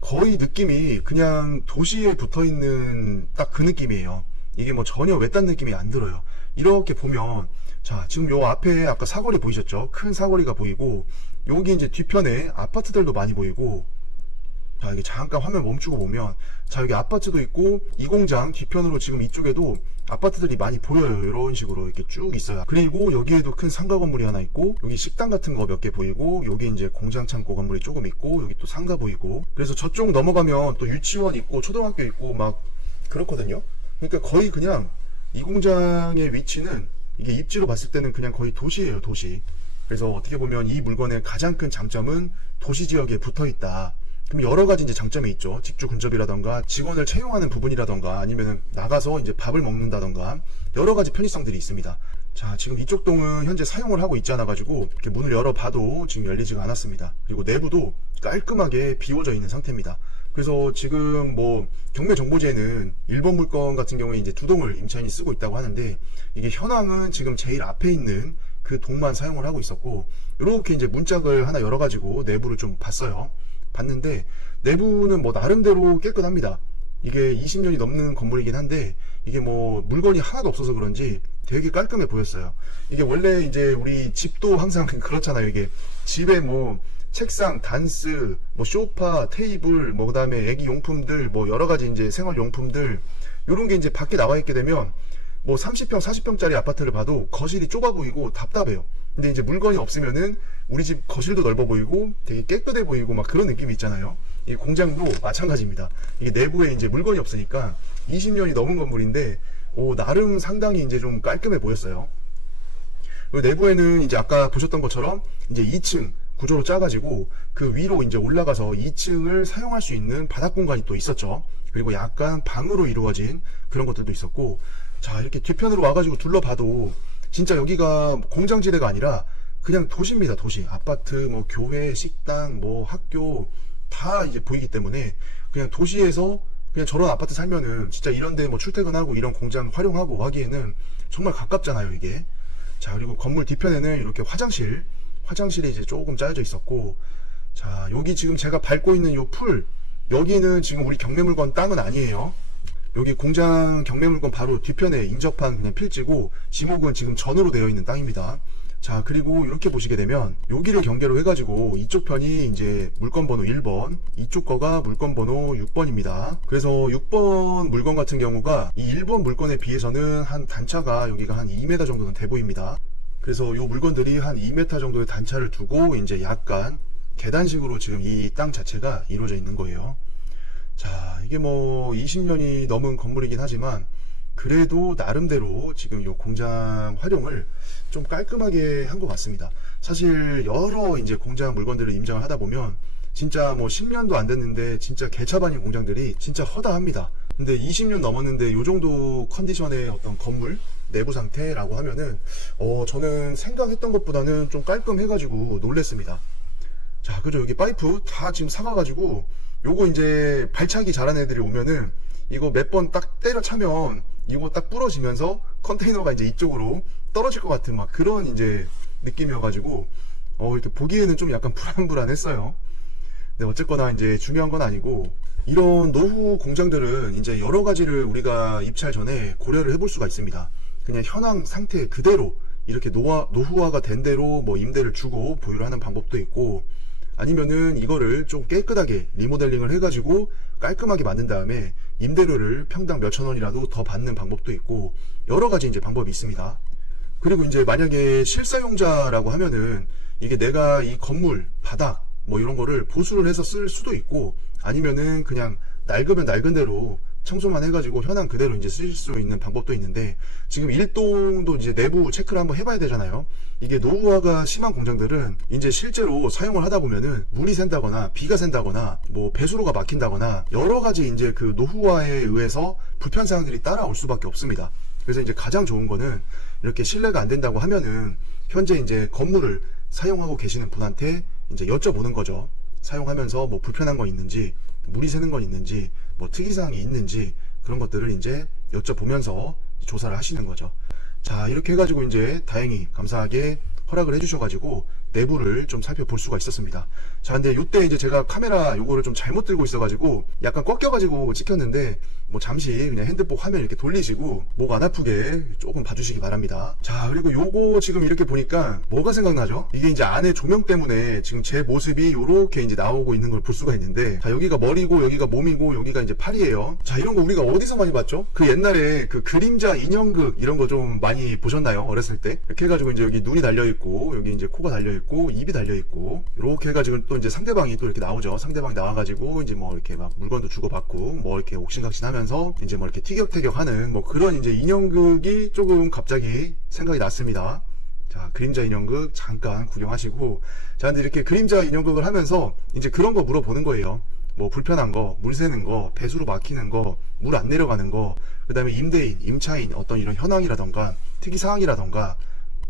거의 느낌이 그냥 도시에 붙어 있는 딱 그 느낌이에요. 이게 뭐 전혀 외딴 느낌이 안 들어요. 이렇게 보면, 자, 지금 요 앞에 아까 사거리 보이셨죠? 큰 사거리가 보이고, 여기 이제 뒤편에 아파트들도 많이 보이고, 자, 이게 잠깐 화면 멈추고 보면, 자, 여기 아파트도 있고, 이 공장 뒤편으로 지금 이쪽에도 아파트들이 많이 보여요. 이런 식으로 이렇게 쭉 있어요. 그리고 여기에도 큰 상가 건물이 하나 있고, 여기 식당 같은 거 몇 개 보이고, 여기 이제 공장 창고 건물이 조금 있고, 여기 또 상가 보이고, 그래서 저쪽 넘어가면 또 유치원 있고, 초등학교 있고, 막 그렇거든요. 그러니까 거의 그냥 이 공장의 위치는 이게 입지로 봤을 때는 그냥 거의 도시예요, 도시. 그래서 어떻게 보면 이 물건의 가장 큰 장점은 도시 지역에 붙어 있다. 그럼 여러 가지 이제 장점이 있죠. 직주 근접이라던가 직원을 채용하는 부분이라던가 아니면 나가서 이제 밥을 먹는다던가 여러 가지 편의성들이 있습니다. 자, 지금 이쪽 동은 현재 사용을 하고 있지 않아 가지고 이렇게 문을 열어봐도 지금 열리지가 않았습니다. 그리고 내부도 깔끔하게 비워져 있는 상태입니다. 그래서 지금 뭐 경매 정보지에는 1번 물건 같은 경우에 이제 2동을 임차인이 쓰고 있다고 하는데, 이게 현황은 지금 제일 앞에 있는 그 동만 사용을 하고 있었고, 이렇게 이제 문짝을 하나 열어가지고 내부를 좀 봤어요. 봤는데 내부는 뭐 나름대로 깨끗합니다. 이게 20년이 넘는 건물이긴 한데 이게 뭐 물건이 하나도 없어서 그런지 되게 깔끔해 보였어요. 이게 원래 이제 우리 집도 항상 그렇잖아요. 이게 집에 뭐 책상, 단스, 뭐 소파, 테이블, 뭐 그다음에 애기 용품들, 뭐 여러 가지 이제 생활 용품들 요런 게 이제 밖에 나와 있게 되면 뭐 30평, 40평짜리 아파트를 봐도 거실이 좁아 보이고 답답해요. 근데 이제 물건이 없으면은 우리 집 거실도 넓어 보이고 되게 깨끗해 보이고 막 그런 느낌이 있잖아요. 이 공장도 마찬가지입니다. 이게 내부에 이제 물건이 없으니까 20년이 넘은 건물인데 나름 상당히 이제 좀 깔끔해 보였어요. 그리고 내부에는 이제 아까 보셨던 것처럼 이제 2층 구조로 짜가지고 그 위로 이제 올라가서 2층을 사용할 수 있는 바닥 공간이 또 있었죠. 그리고 약간 방으로 이루어진 그런 것들도 있었고, 자, 이렇게 뒤편으로 와가지고 둘러봐도 진짜 여기가 공장지대가 아니라 그냥 도시입니다. 도시. 아파트, 뭐 교회, 식당, 뭐 학교 다 이제 보이기 때문에 그냥 도시에서 그냥 저런 아파트 살면은 진짜 이런데 뭐 출퇴근하고 이런 공장 활용하고 하기에는 정말 가깝잖아요, 이게. 자, 그리고 건물 뒤편에는 이렇게 화장실이 이제 조금 짜여져 있었고, 자, 여기 지금 제가 밟고 있는 요 풀, 여기는 지금 우리 경매물건 땅은 아니에요. 여기 공장 경매물건 바로 뒤편에 인접한 그냥 필지고, 지목은 지금 전으로 되어 있는 땅입니다. 자, 그리고 이렇게 보시게 되면 여기를 경계로 해가지고 이쪽 편이 이제 물건 번호 1번, 이쪽 거가 물건 번호 6번입니다. 그래서 6번 물건 같은 경우가 이 1번 물건에 비해서는 한 단차가 여기가 한 2m 정도는 돼 보입니다. 그래서 이 물건들이 한 2m 정도의 단차를 두고 이제 약간 계단식으로 지금 이 땅 자체가 이루어져 있는 거예요. 자, 이게 뭐 20년이 넘은 건물이긴 하지만 그래도 나름대로 지금 이 공장 활용을 좀 깔끔하게 한 것 같습니다. 사실 여러 이제 공장 물건들을 임장을 하다 보면 진짜 뭐 10년도 안 됐는데 진짜 개차반인 공장들이 진짜 허다합니다. 근데 20년 넘었는데 이 정도 컨디션의 어떤 건물 내부 상태라고 하면은 저는 생각했던 것보다는 좀 깔끔해가지고 놀랬습니다. 자, 그죠? 여기 파이프 다 지금 사가가지고 요거 이제 발차기 잘하는 애들이 오면은 이거 몇 번 딱 때려차면 이거 딱 부러지면서 컨테이너가 이제 이쪽으로 떨어질 것 같은 막 그런 이제 느낌이어가지고 이렇게 보기에는 좀 약간 불안했어요. 근데 어쨌거나 이제 중요한 건 아니고, 이런 노후 공장들은 이제 여러 가지를 우리가 입찰 전에 고려를 해볼 수가 있습니다. 그냥 현황 상태 그대로 이렇게 노후화가 된 대로 뭐 임대를 주고 보유를 하는 방법도 있고, 아니면은 이거를 좀 깨끗하게 리모델링을 해가지고 깔끔하게 만든 다음에 임대료를 평당 몇천 원이라도 더 받는 방법도 있고, 여러 가지 이제 방법이 있습니다. 그리고 이제 만약에 실사용자라고 하면은 이게 내가 이 건물 바닥 뭐 이런 거를 보수를 해서 쓸 수도 있고, 아니면은 그냥 낡으면 낡은 대로 청소만 해가지고 현황 그대로 이제 쓰실 수 있는 방법도 있는데, 지금 1동도 이제 내부 체크를 한번 해봐야 되잖아요. 이게 노후화가 심한 공장들은 이제 실제로 사용을 하다 보면은 물이 샌다거나 비가 샌다거나 뭐 배수로가 막힌다거나 여러 가지 이제 그 노후화에 의해서 불편 사항들이 따라올 수밖에 없습니다. 그래서 이제 가장 좋은 거는 이렇게 신뢰가 안 된다고 하면은 현재 이제 건물을 사용하고 계시는 분한테 이제 여쭤보는 거죠. 사용하면서 뭐 불편한 건 있는지, 물이 새는 건 있는지, 뭐 특이사항이 있는지, 그런 것들을 이제 여쭤보면서 조사를 하시는 거죠. 자, 이렇게 해가지고 이제 다행히 감사하게 허락을 해주셔가지고 내부를 좀 살펴볼 수가 있었습니다. 자, 근데 요때 이제 제가 카메라 요거를 좀 잘못 들고 있어가지고 약간 꺾여가지고 찍혔는데, 뭐 잠시 그냥 핸드폰 화면 이렇게 돌리시고 목 안 아프게 조금 봐주시기 바랍니다. 자, 그리고 요거 지금 이렇게 보니까 뭐가 생각나죠? 이게 이제 안에 조명 때문에 지금 제 모습이 요렇게 이제 나오고 있는 걸 볼 수가 있는데, 자, 여기가 머리고 여기가 몸이고 여기가 이제 팔이에요. 자, 이런 거 우리가 어디서 많이 봤죠? 그 옛날에 그 그림자 인형극 이런 거 좀 많이 보셨나요? 어렸을 때? 이렇게 해가지고 이제 여기 눈이 달려있고 여기 이제 코가 달려있고 입이 달려있고 이렇게 해가지고 또 이제 상대방이 또 이렇게 나오죠. 상대방이 나와가지고 이제 뭐 이렇게 막 물건도 주고받고 뭐 이렇게 옥신각신 하면서 이제 뭐 이렇게 티격태격 하는 뭐 그런 이제 인형극이 조금 갑자기 생각이 났습니다. 자, 그림자 인형극 잠깐 구경하시고, 자, 근데 이렇게 그림자 인형극을 하면서 이제 그런 거 물어보는 거예요. 뭐 불편한 거, 물 새는 거, 배수로 막히는 거, 물 안 내려가는 거, 그 다음에 임대인, 임차인 어떤 이런 현황이라던가 특이사항이라던가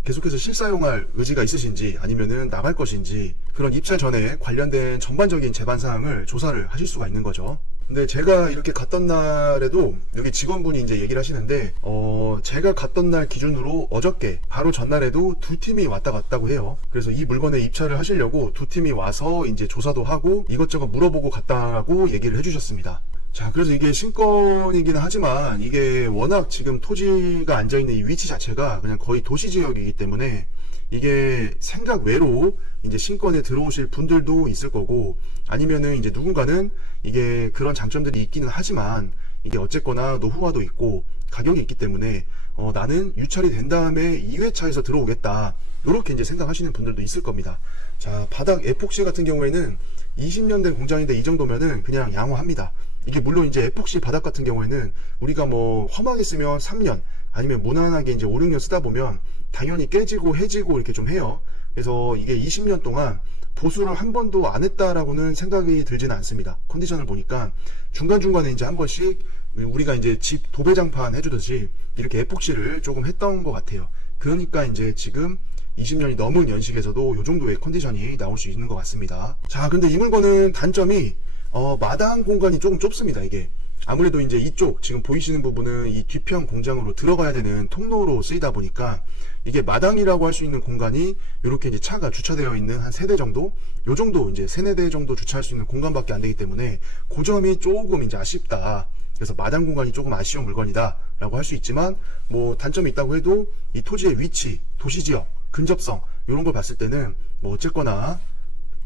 계속해서 실사용할 의지가 있으신지 아니면은 나갈 것인지, 그런 입찰 전에 관련된 전반적인 제반사항을 조사를 하실 수가 있는 거죠. 근데 제가 이렇게 갔던 날에도 여기 직원분이 이제 얘기를 하시는데, 제가 갔던 날 기준으로 어저께 바로 전날에도 두 팀이 왔다 갔다고 해요. 그래서 이 물건에 입찰을 하시려고 두 팀이 와서 이제 조사도 하고 이것저것 물어보고 갔다고 얘기를 해주셨습니다. 자, 그래서 이게 신권이기는 하지만 이게 워낙 지금 토지가 앉아있는 이 위치 자체가 그냥 거의 도시 지역이기 때문에 이게 생각 외로 이제 신권에 들어오실 분들도 있을 거고, 아니면은 이제 누군가는 이게 그런 장점들이 있기는 하지만 이게 어쨌거나 노후화도 있고 가격이 있기 때문에 나는 유찰이 된 다음에 2회차에서 들어오겠다, 이렇게 이제 생각하시는 분들도 있을 겁니다. 자, 바닥 에폭시 같은 경우에는 20년 된 공장인데 이 정도면은 그냥 양호합니다. 이게 물론 이제 에폭시 바닥 같은 경우에는 우리가 뭐 험하게 쓰면 3년 아니면 무난하게 이제 5, 6년 쓰다 보면 당연히 깨지고 해지고 이렇게 좀 해요. 그래서 이게 20년 동안 보수를 한 번도 안 했다라고는 생각이 들지는 않습니다. 컨디션을 보니까 중간중간에 이제 한 번씩 우리가 이제 집 도배장판 해주듯이 이렇게 에폭시를 조금 했던 것 같아요. 그러니까 이제 지금 20년이 넘은 연식에서도 이 정도의 컨디션이 나올 수 있는 것 같습니다. 자, 근데 이 물건은 단점이 마당 공간이 조금 좁습니다. 이게 아무래도 이제 이쪽 지금 보이시는 부분은 이 뒤편 공장으로 들어가야 되는 통로로 쓰이다 보니까 이게 마당이라고 할 수 있는 공간이 이렇게 이제 차가 주차되어 있는 한 3대 정도, 요 정도 이제 3, 4대 정도 주차할 수 있는 공간밖에 안 되기 때문에 그 점이 조금 이제 아쉽다. 그래서 마당 공간이 조금 아쉬운 물건이다 라고 할 수 있지만, 뭐 단점이 있다고 해도 이 토지의 위치, 도시지역, 근접성 이런 걸 봤을 때는 뭐 어쨌거나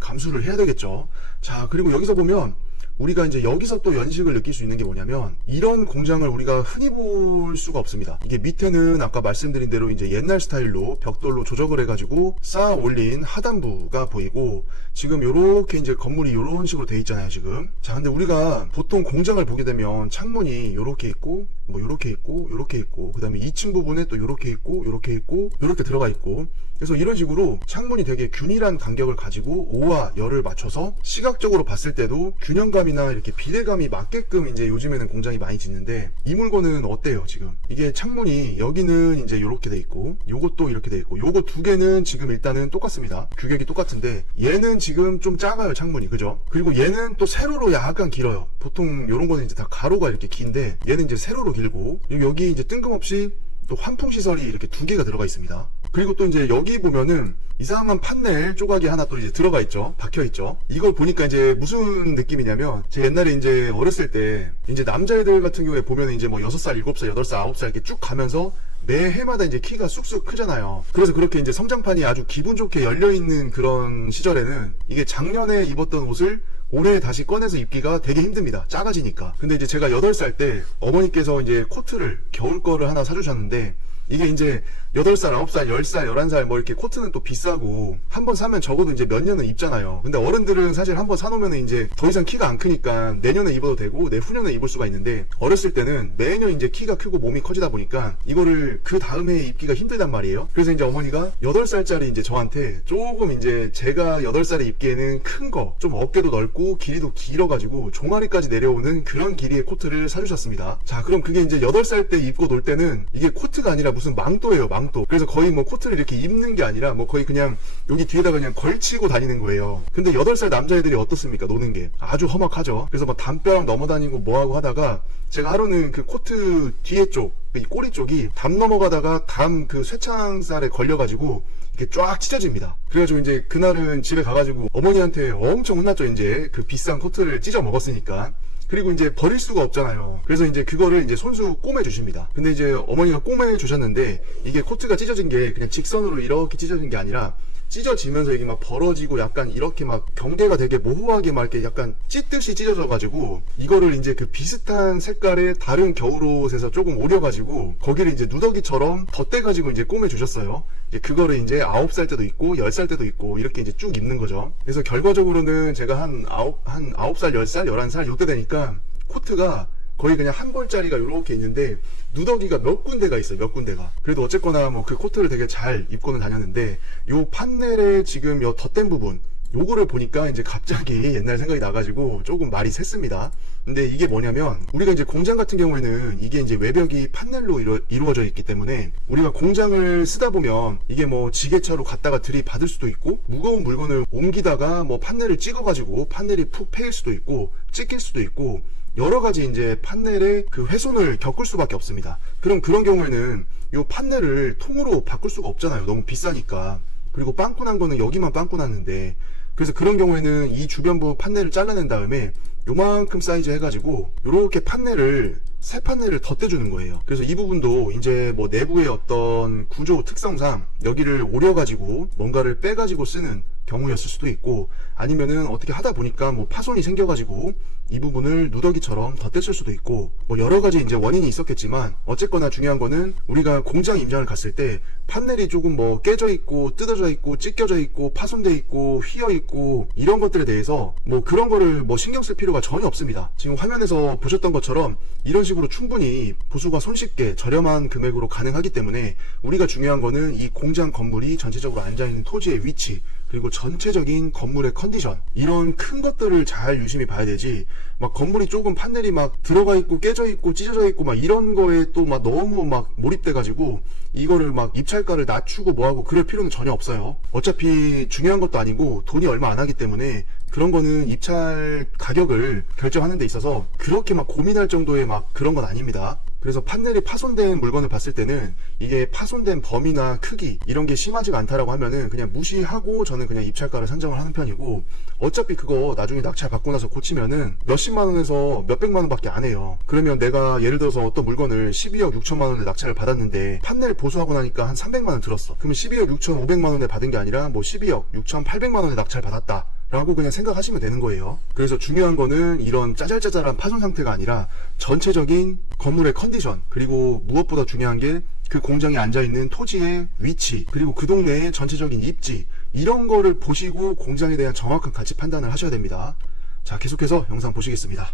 감수를 해야 되겠죠. 자, 그리고 여기서 보면 우리가 이제 여기서 또 연식을 느낄 수 있는 게 뭐냐면, 이런 공장을 우리가 흔히 볼 수가 없습니다. 이게 밑에는 아까 말씀드린 대로 이제 옛날 스타일로 벽돌로 조적을 해가지고 쌓아 올린 하단부가 보이고, 지금 요렇게 이제 건물이 요런 식으로 돼 있잖아요, 지금. 자, 근데 우리가 보통 공장을 보게 되면 창문이 요렇게 있고, 뭐 요렇게 있고, 요렇게 있고, 그 다음에 2층 부분에 또 요렇게 있고, 요렇게 있고, 요렇게 들어가 있고, 그래서 이런 식으로 창문이 되게 균일한 간격을 가지고 오와 열을 맞춰서 시각적으로 봤을 때도 균형감이나 이렇게 비례감이 맞게끔 이제 요즘에는 공장이 많이 짓는데, 이 물건은 어때요? 지금 이게 창문이 여기는 이제 이렇게 돼 있고 요것도 이렇게 돼 있고, 요거 두 개는 지금 일단은 똑같습니다. 규격이 똑같은데 얘는 지금 좀 작아요, 창문이. 그죠? 그리고 얘는 또 세로로 약간 길어요. 보통 요런 거는 이제 다 가로가 이렇게 긴데 얘는 이제 세로로 길고, 그리고 여기 이제 뜬금없이 또 환풍 시설이 이렇게 두 개가 들어가 있습니다. 그리고 또 이제 여기 보면은 이상한 판넬 조각이 하나 또 이제 들어가 있죠. 박혀 있죠. 이걸 보니까 이제 무슨 느낌이냐면, 제 옛날에 이제 어렸을 때 이제 남자애들 같은 경우에 보면 이제 뭐 6살, 7살, 8살, 9살 이렇게 쭉 가면서 매 해마다 이제 키가 쑥쑥 크잖아요. 그래서 그렇게 이제 성장판이 아주 기분 좋게 열려있는 그런 시절에는 이게 작년에 입었던 옷을 올해 다시 꺼내서 입기가 되게 힘듭니다. 작아지니까. 근데 이제 제가 8살 때 어머니께서 이제 코트를 겨울 거를 하나 사주셨는데, 이게 이제 8살, 9살, 10살, 11살 뭐 이렇게 코트는 또 비싸고 한 번 사면 적어도 이제 몇 년은 입잖아요. 근데 어른들은 사실 한 번 사놓으면 이제 더 이상 키가 안 크니까 내년에 입어도 되고 내후년에 입을 수가 있는데, 어렸을 때는 매년 이제 키가 크고 몸이 커지다 보니까 이거를 그 다음 해에 입기가 힘들단 말이에요. 그래서 이제 어머니가 8살짜리 이제 저한테 조금 이제 제가 8살에 입기에는 큰 거, 좀 어깨도 넓고 길이도 길어가지고 종아리까지 내려오는 그런 길이의 코트를 사주셨습니다. 자, 그럼 그게 이제 8살 때 입고 놀 때는 이게 코트가 아니라 무슨 망토예요, 망토. 망토. 그래서 거의 뭐 코트를 이렇게 입는 게 아니라 뭐 거의 그냥 여기 뒤에다 그냥 걸치고 다니는 거예요. 근데 8살 남자애들이 어떻습니까? 노는 게 아주 험악하죠. 그래서 막 담벼락 넘어다니고 뭐하고 하다가 제가 하루는 그 코트 뒤에 쪽, 이 꼬리 쪽이 담 넘어가다가 담 그 쇠창살에 걸려가지고 이렇게 쫙 찢어집니다. 그래가지고 이제 그날은 집에 가가지고 어머니한테 엄청 혼났죠. 이제 그 비싼 코트를 찢어 먹었으니까. 그리고 이제 버릴 수가 없잖아요. 그래서 이제 그거를 이제 손수 꼬매 주십니다. 근데 이제 어머니가 꼬매 주셨는데 이게 코트가 찢어진 게 그냥 직선으로 이렇게 찢어진 게 아니라 찢어지면서 이게 막 벌어지고 약간 이렇게 막 경계가 되게 모호하게 막 이렇게 약간 찢듯이 찢어져 가지고 이거를 이제 그 비슷한 색깔의 다른 겨울옷에서 조금 오려가지고 거기를 이제 누더기처럼 덧대 가지고 이제 꼬매 주셨어요. 이제 그거를 이제 9살 때도 있고 10살 때도 있고 이렇게 이제 쭉 입는 거죠. 그래서 결과적으로는 제가 한 9살, 10살, 11살 요때 되니까 코트가 거의 그냥 한 벌짜리가 이렇게 있는데 누더기가 몇 군데가 있어요. 몇 군데가. 그래도 어쨌거나 뭐 그 코트를 되게 잘 입고는 다녔는데 요 판넬의 지금 요 덧댄 부분 요거를 보니까 이제 갑자기 옛날 생각이 나가지고 조금 말이 샜습니다. 근데 이게 뭐냐면 우리가 이제 공장 같은 경우에는 이게 이제 외벽이 판넬로 이루어져 있기 때문에 우리가 공장을 쓰다 보면 이게 뭐 지게차로 갔다가 들이받을 수도 있고 무거운 물건을 옮기다가 뭐 판넬을 찍어가지고 판넬이 푹 패일 수도 있고 찢길 수도 있고 여러 가지 이제 판넬의 그 훼손을 겪을 수밖에 없습니다. 그럼 그런 경우에는 이 판넬을 통으로 바꿀 수가 없잖아요. 너무 비싸니까. 그리고 빵꾸 난 거는 여기만 빵꾸 났는데 그래서 그런 경우에는 이 주변부 판넬을 잘라낸 다음에 요만큼 사이즈 해가지고 요렇게 판넬을 새 판넬을 덧대주는 거예요. 그래서 이 부분도 이제 뭐 내부의 어떤 구조 특성상 여기를 오려가지고 뭔가를 빼가지고 쓰는 경우였을 수도 있고 아니면은 어떻게 하다 보니까 뭐 파손이 생겨가지고 이 부분을 누더기처럼 덧댔을 수도 있고 뭐 여러 가지 이제 원인이 있었겠지만 어쨌거나 중요한 거는 우리가 공장 임장을 갔을 때 판넬이 조금 뭐 깨져 있고 뜯어져 있고 찢겨져 있고 파손돼 있고 휘어 있고 이런 것들에 대해서 뭐 그런 거를 뭐 신경 쓸 필요가 전혀 없습니다. 지금 화면에서 보셨던 것처럼 이런 식으로 충분히 보수가 손쉽게 저렴한 금액으로 가능하기 때문에 우리가 중요한 거는 이 공장 건물이 전체적으로 앉아있는 토지의 위치 그리고 전체적인 건물의 컨디션 이런 큰 것들을 잘 유심히 봐야 되지 막 건물이 조금 판넬이 막 들어가 있고 깨져 있고 찢어져 있고 막 이런 거에 또 막 너무 막 몰입돼 가지고 이거를 막 입찰가를 낮추고 뭐하고 그럴 필요는 전혀 없어요. 어차피 중요한 것도 아니고 돈이 얼마 안 하기 때문에 그런 거는 입찰 가격을 결정하는 데 있어서 그렇게 막 고민할 정도의 막 그런 건 아닙니다. 그래서 판넬이 파손된 물건을 봤을 때는 이게 파손된 범위나 크기 이런 게 심하지가 않다라고 하면은 그냥 무시하고 저는 그냥 입찰가를 산정을 하는 편이고 어차피 그거 나중에 낙찰 받고 나서 고치면은 몇십만 원에서 몇백만 원밖에 안 해요. 그러면 내가 예를 들어서 어떤 물건을 12억 6천만 원에 낙찰을 받았는데 판넬 보수하고 나니까 한 300만 원 들었어. 그러면 12억 6천 5백만 원에 받은 게 아니라 뭐 12억 6천 8백만 원에 낙찰 받았다 라고 그냥 생각하시면 되는 거예요. 그래서 중요한 거는 이런 짜잘짜잘한 파손 상태가 아니라 전체적인 건물의 컨디션 그리고 무엇보다 중요한 게 그 공장에 앉아있는 토지의 위치 그리고 그 동네의 전체적인 입지 이런 거를 보시고 공장에 대한 정확한 가치 판단을 하셔야 됩니다. 자, 계속해서 영상 보시겠습니다.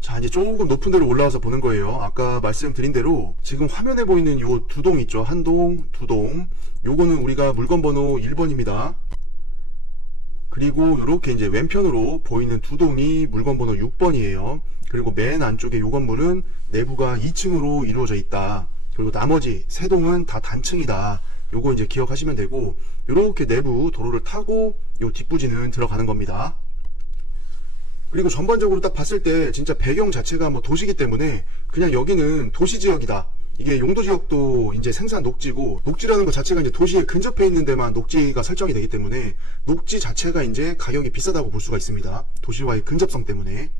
자, 이제 조금 높은 데로 올라와서 보는 거예요. 아까 말씀드린 대로 지금 화면에 보이는 요 두 동 있죠. 한 동, 두 동. 요거는 우리가 물건 번호 1번입니다. 그리고 이렇게 이제 왼편으로 보이는 두 동이 물건 번호 6번이에요. 그리고 맨 안쪽에 요 건물은 내부가 2층으로 이루어져 있다. 그리고 나머지 세 동은 다 단층이다. 요거 이제 기억하시면 되고 이렇게 내부 도로를 타고 요 뒷부지는 들어가는 겁니다. 그리고 전반적으로 딱 봤을 때 진짜 배경 자체가 뭐 도시기 때문에 그냥 여기는 도시지역이다. 이게 용도지역도 이제 생산 녹지고 녹지라는 것 자체가 이제 도시에 근접해 있는 데만 녹지가 설정이 되기 때문에 녹지 자체가 이제 가격이 비싸다고 볼 수가 있습니다. 도시와의 근접성 때문에.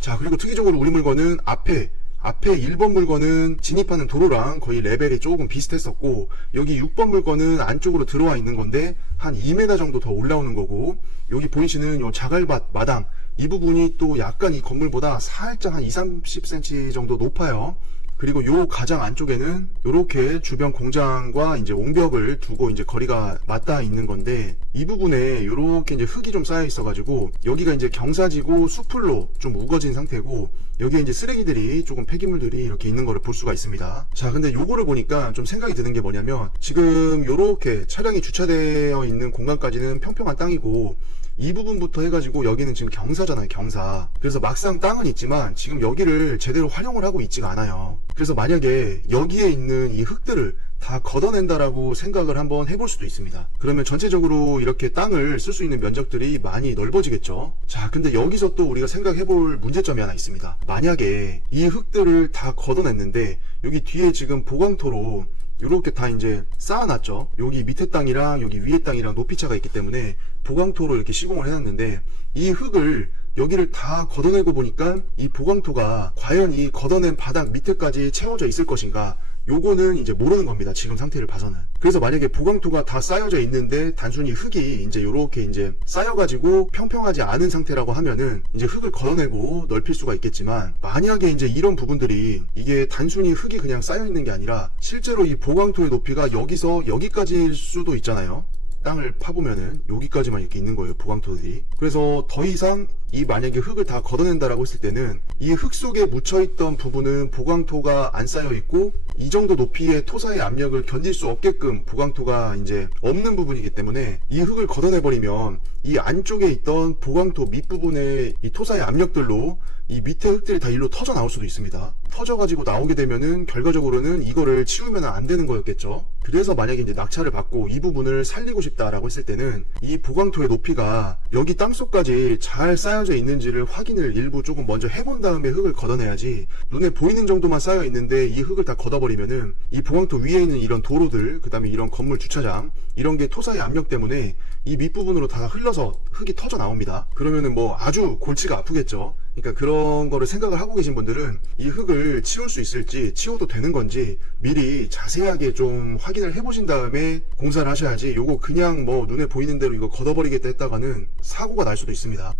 자, 그리고 특이적으로 우리 물건은 앞에 1번 물건은 진입하는 도로랑 거의 레벨이 조금 비슷했었고 여기 6번 물건은 안쪽으로 들어와 있는 건데 한 2m 정도 더 올라오는 거고 여기 보이시는 요 자갈밭 마당 이 부분이 또 약간 이 건물보다 살짝 한 20-30cm 정도 높아요. 그리고 요 가장 안쪽에는 요렇게 주변 공장과 이제 옹벽을 두고 이제 거리가 맞닿아 있는 건데 이 부분에 요렇게 이제 흙이 좀 쌓여 있어 가지고 여기가 이제 경사지고 수풀로 좀 우거진 상태고 여기에 이제 쓰레기들이 조금 폐기물들이 이렇게 있는 거를 볼 수가 있습니다. 자, 근데 요거를 보니까 좀 생각이 드는 게 뭐냐면 지금 요렇게 차량이 주차되어 있는 공간까지는 평평한 땅이고 이 부분부터 해가지고 여기는 지금 경사잖아요, 경사. 그래서 막상 땅은 있지만 지금 여기를 제대로 활용을 하고 있지가 않아요. 그래서 만약에 여기에 있는 이 흙들을 다 걷어낸다라고 생각을 한번 해볼 수도 있습니다. 그러면 전체적으로 이렇게 땅을 쓸 수 있는 면적들이 많이 넓어지겠죠. 자, 근데 여기서 또 우리가 생각해볼 문제점이 하나 있습니다. 만약에 이 흙들을 다 걷어냈는데 여기 뒤에 지금 보강토로 이렇게 다 이제 쌓아놨죠. 여기 밑에 땅이랑 여기 위에 땅이랑 높이차가 있기 때문에 보강토로 이렇게 시공을 해놨는데 이 흙을 여기를 다 걷어내고 보니까 이 보강토가 과연 이 걷어낸 바닥 밑에까지 채워져 있을 것인가, 요거는 이제 모르는 겁니다. 지금 상태를 봐서는. 그래서 만약에 보강토가 다 쌓여져 있는데 단순히 흙이 이제 요렇게 이제 쌓여가지고 평평하지 않은 상태라고 하면은 이제 흙을 걷어내고 넓힐 수가 있겠지만, 만약에 이제 이런 부분들이 이게 단순히 흙이 그냥 쌓여 있는 게 아니라 실제로 이 보강토의 높이가 여기서 여기까지일 수도 있잖아요. 땅을 파보면은 여기까지만 이렇게 있는 거예요, 보강토들이. 그래서 더 이상 이 만약에 흙을 다 걷어낸다라고 했을 때는 이 흙 속에 묻혀있던 부분은 보강토가 안 쌓여 있고 이 정도 높이의 토사의 압력을 견딜 수 없게끔 보강토가 이제 없는 부분이기 때문에 이 흙을 걷어내버리면 이 안쪽에 있던 보강토 밑부분의 이 토사의 압력들로 이 밑에 흙들이 다 일로 터져 나올 수도 있습니다. 터져가지고 나오게 되면은 결과적으로는 이거를 치우면 안 되는 거였겠죠. 그래서 만약에 이제 낙찰을 받고 이 부분을 살리고 싶다라고 했을 때는 이 보강토의 높이가 여기 땅속까지 잘 쌓여져 있는지를 확인을 일부 조금 먼저 해본 다음에 흙을 걷어내야지, 눈에 보이는 정도만 쌓여 있는데 이 흙을 다 걷어버리면은 이 보강토 위에 있는 이런 도로들, 그 다음에 이런 건물 주차장, 이런 게 토사의 압력 때문에 이 밑부분으로 다 흘러서 흙이 터져 나옵니다. 그러면은 뭐 아주 골치가 아프겠죠. 그러니까 그런 거를 생각을 하고 계신 분들은 이 흙을 치울 수 있을지, 치워도 되는 건지 미리 자세하게 좀 확인을 해보신 다음에 공사를 하셔야지, 요거 그냥 뭐 눈에 보이는 대로 이거 걷어버리겠다 했다가는 사고가 날 수도 있습니다.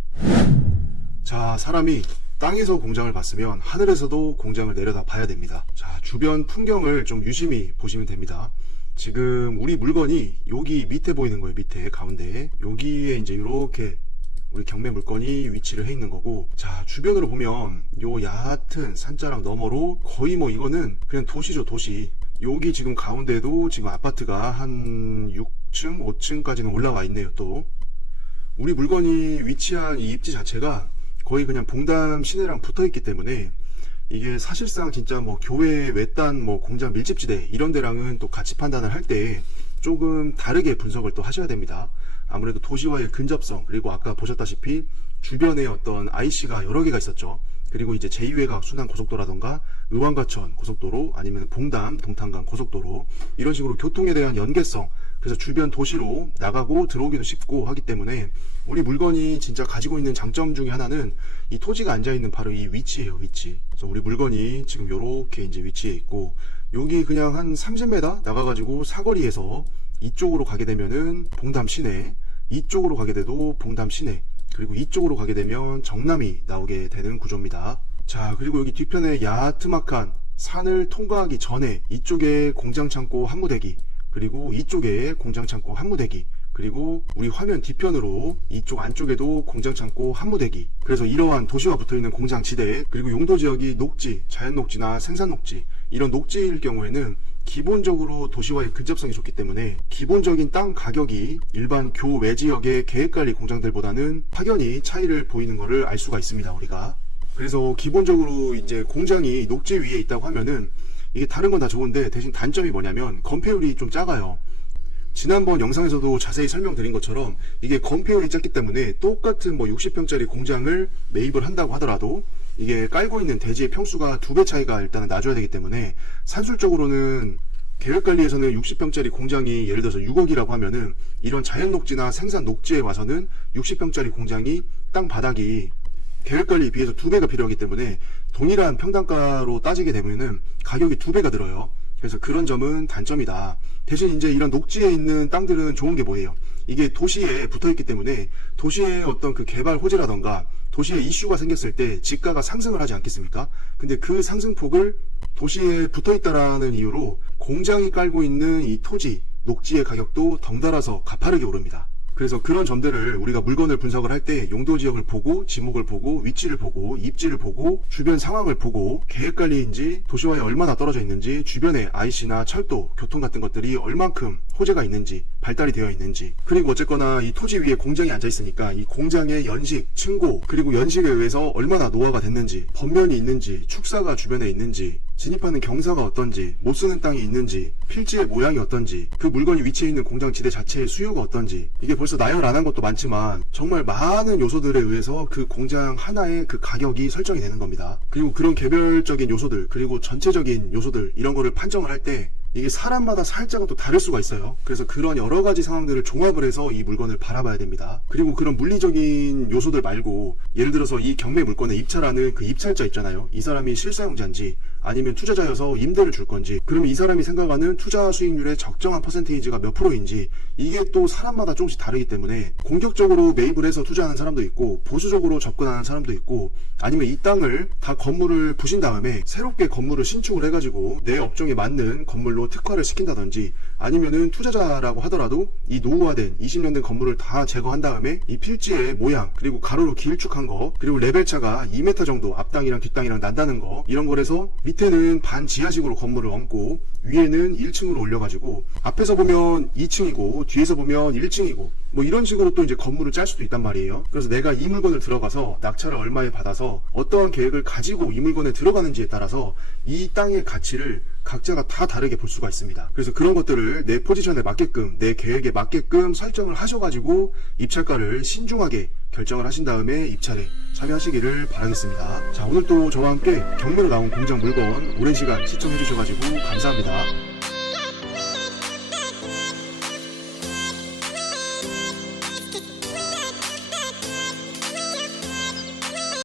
자, 사람이 땅에서 공장을 봤으면 하늘에서도 공장을 내려다 봐야 됩니다. 자, 주변 풍경을 좀 유심히 보시면 됩니다. 지금 우리 물건이 여기 밑에 보이는 거예요. 밑에 가운데 여기에 이제 이렇게 우리 경매 물건이 위치를 해 있는 거고, 자, 주변으로 보면 요 얕은 산자락 너머로 거의 뭐 이거는 그냥 도시죠, 도시. 여기 지금 가운데도 지금 아파트가 한 6층, 5층까지는 올라와 있네요. 또 우리 물건이 위치한 이 입지 자체가 거의 그냥 봉담 시내랑 붙어 있기 때문에 이게 사실상 진짜 뭐 교외 외딴 뭐 공장 밀집지대 이런 데랑은 또 가치 판단을 할 때 조금 다르게 분석을 또 하셔야 됩니다. 아무래도 도시와의 근접성, 그리고 아까 보셨다시피 주변에 어떤 IC가 여러 개가 있었죠. 그리고 이제 제2외곽 순환 고속도라던가 의왕과천 고속도로, 아니면 봉담 동탄간 고속도로, 이런 식으로 교통에 대한 연계성, 그래서 주변 도시로 나가고 들어오기도 쉽고 하기 때문에 우리 물건이 진짜 가지고 있는 장점 중에 하나는 이 토지가 앉아있는 바로 이 위치예요, 위치. 그래서 우리 물건이 지금 요렇게 이제 위치해 있고, 여기 그냥 한 30m 나가가지고 사거리에서 이쪽으로 가게 되면은 봉담 시내, 이쪽으로 가게 돼도 봉담 시내, 그리고 이쪽으로 가게 되면 정남이 나오게 되는 구조입니다. 자, 그리고 여기 뒤편에 야트막한 산을 통과하기 전에 이쪽에 공장 창고 한 무대기, 그리고 이쪽에 공장 창고 한 무대기, 그리고 우리 화면 뒤편으로 이쪽 안쪽에도 공장 창고 한 무대기. 그래서 이러한 도시와 붙어있는 공장 지대, 그리고 용도 지역이 녹지, 자연 녹지나 생산 녹지, 이런 녹지일 경우에는 기본적으로 도시와의 근접성이 좋기 때문에 기본적인 땅 가격이 일반 교외 지역의 계획관리 공장들보다는 확연히 차이를 보이는 것을 알 수가 있습니다, 우리가. 그래서 기본적으로 이제 공장이 녹지 위에 있다고 하면은 이게 다른 건 다 좋은데 대신 단점이 뭐냐면 건폐율이 좀 작아요. 지난번 영상에서도 자세히 설명드린 것처럼 이게 건폐율이 작기 때문에 똑같은 뭐 60평짜리 공장을 매입을 한다고 하더라도 이게 깔고 있는 대지의 평수가 2배 차이가 일단은 나줘야 되기 때문에 산술적으로는 계획관리에서는 60평짜리 공장이 예를 들어서 6억이라고 하면은 이런 자연 녹지나 생산 녹지에 와서는 60평짜리 공장이 땅 바닥이 계획관리에 비해서 2배가 필요하기 때문에 동일한 평당가로 따지게 되면은 가격이 2배가 들어요. 그래서 그런 점은 단점이다. 대신 이제 이런 녹지에 있는 땅들은 좋은 게 뭐예요? 이게 도시에 붙어 있기 때문에 도시의 어떤 그 개발 호재라던가 도시에 이슈가 생겼을 때 지가가 상승을 하지 않겠습니까? 근데 그 상승폭을 도시에 붙어 있다라는 이유로 공장이 깔고 있는 이 토지, 녹지의 가격도 덩달아서 가파르게 오릅니다. 그래서 그런 점들을 우리가 물건을 분석을 할 때 용도 지역을 보고, 지목을 보고, 위치를 보고, 입지를 보고, 주변 상황을 보고, 계획관리인지 도시와에 얼마나 떨어져 있는지, 주변에 IC나 철도, 교통 같은 것들이 얼만큼 호재가 있는지 발달이 되어 있는지, 그리고 어쨌거나 이 토지 위에 공장이 앉아 있으니까 이 공장의 연식, 층고, 그리고 연식에 의해서 얼마나 노화가 됐는지, 번면이 있는지, 축사가 주변에 있는지, 진입하는 경사가 어떤지, 못 쓰는 땅이 있는지, 필지의 모양이 어떤지, 그 물건이 위치해 있는 공장 지대 자체의 수요가 어떤지, 이게 벌써 나열 안 한 것도 많지만 정말 많은 요소들에 의해서 그 공장 하나의 그 가격이 설정이 되는 겁니다. 그리고 그런 개별적인 요소들, 그리고 전체적인 요소들, 이런 거를 판정을 할 때 이게 사람마다 살짝은 또 다를 수가 있어요. 그래서 그런 여러 가지 상황들을 종합을 해서 이 물건을 바라봐야 됩니다. 그리고 그런 물리적인 요소들 말고, 예를 들어서 이 경매 물건에 입찰하는 그 입찰자 있잖아요. 이 사람이 실사용자인지 아니면 투자자여서 임대를 줄 건지, 그러면 이 사람이 생각하는 투자 수익률의 적정한 퍼센테이지가 몇 프로인지, 이게 또 사람마다 조금씩 다르기 때문에 공격적으로 매입을 해서 투자하는 사람도 있고, 보수적으로 접근하는 사람도 있고, 아니면 이 땅을 다 건물을 부신 다음에 새롭게 건물을 신축을 해가지고 내 업종에 맞는 건물로 특화를 시킨다든지, 아니면은 투자자라고 하더라도 이 노후화된 20년 된 건물을 다 제거한 다음에 이 필지의 모양, 그리고 가로로 길쭉한 거, 그리고 레벨차가 2m 정도 앞땅이랑 뒷땅이랑 난다는 거, 이런 거에서 밑에는 반지하식으로 건물을 얹고 위에는 1층으로 올려가지고 앞에서 보면 2층이고 뒤에서 보면 1층이고 뭐 이런 식으로 또 이제 건물을 짤 수도 있단 말이에요. 그래서 내가 이 물건을 들어가서 낙찰을 얼마에 받아서 어떠한 계획을 가지고 이 물건에 들어가는지에 따라서 이 땅의 가치를 각자가 다 다르게 볼 수가 있습니다. 그래서 그런 것들을 내 포지션에 맞게끔, 내 계획에 맞게끔 설정을 하셔가지고 입찰가를 신중하게 결정을 하신 다음에 입찰에 참여하시기를 바라겠습니다. 자, 오늘 또 저와 함께 경매로 나온 공장 물건 오랜 시간 시청해 주셔가지고 감사합니다.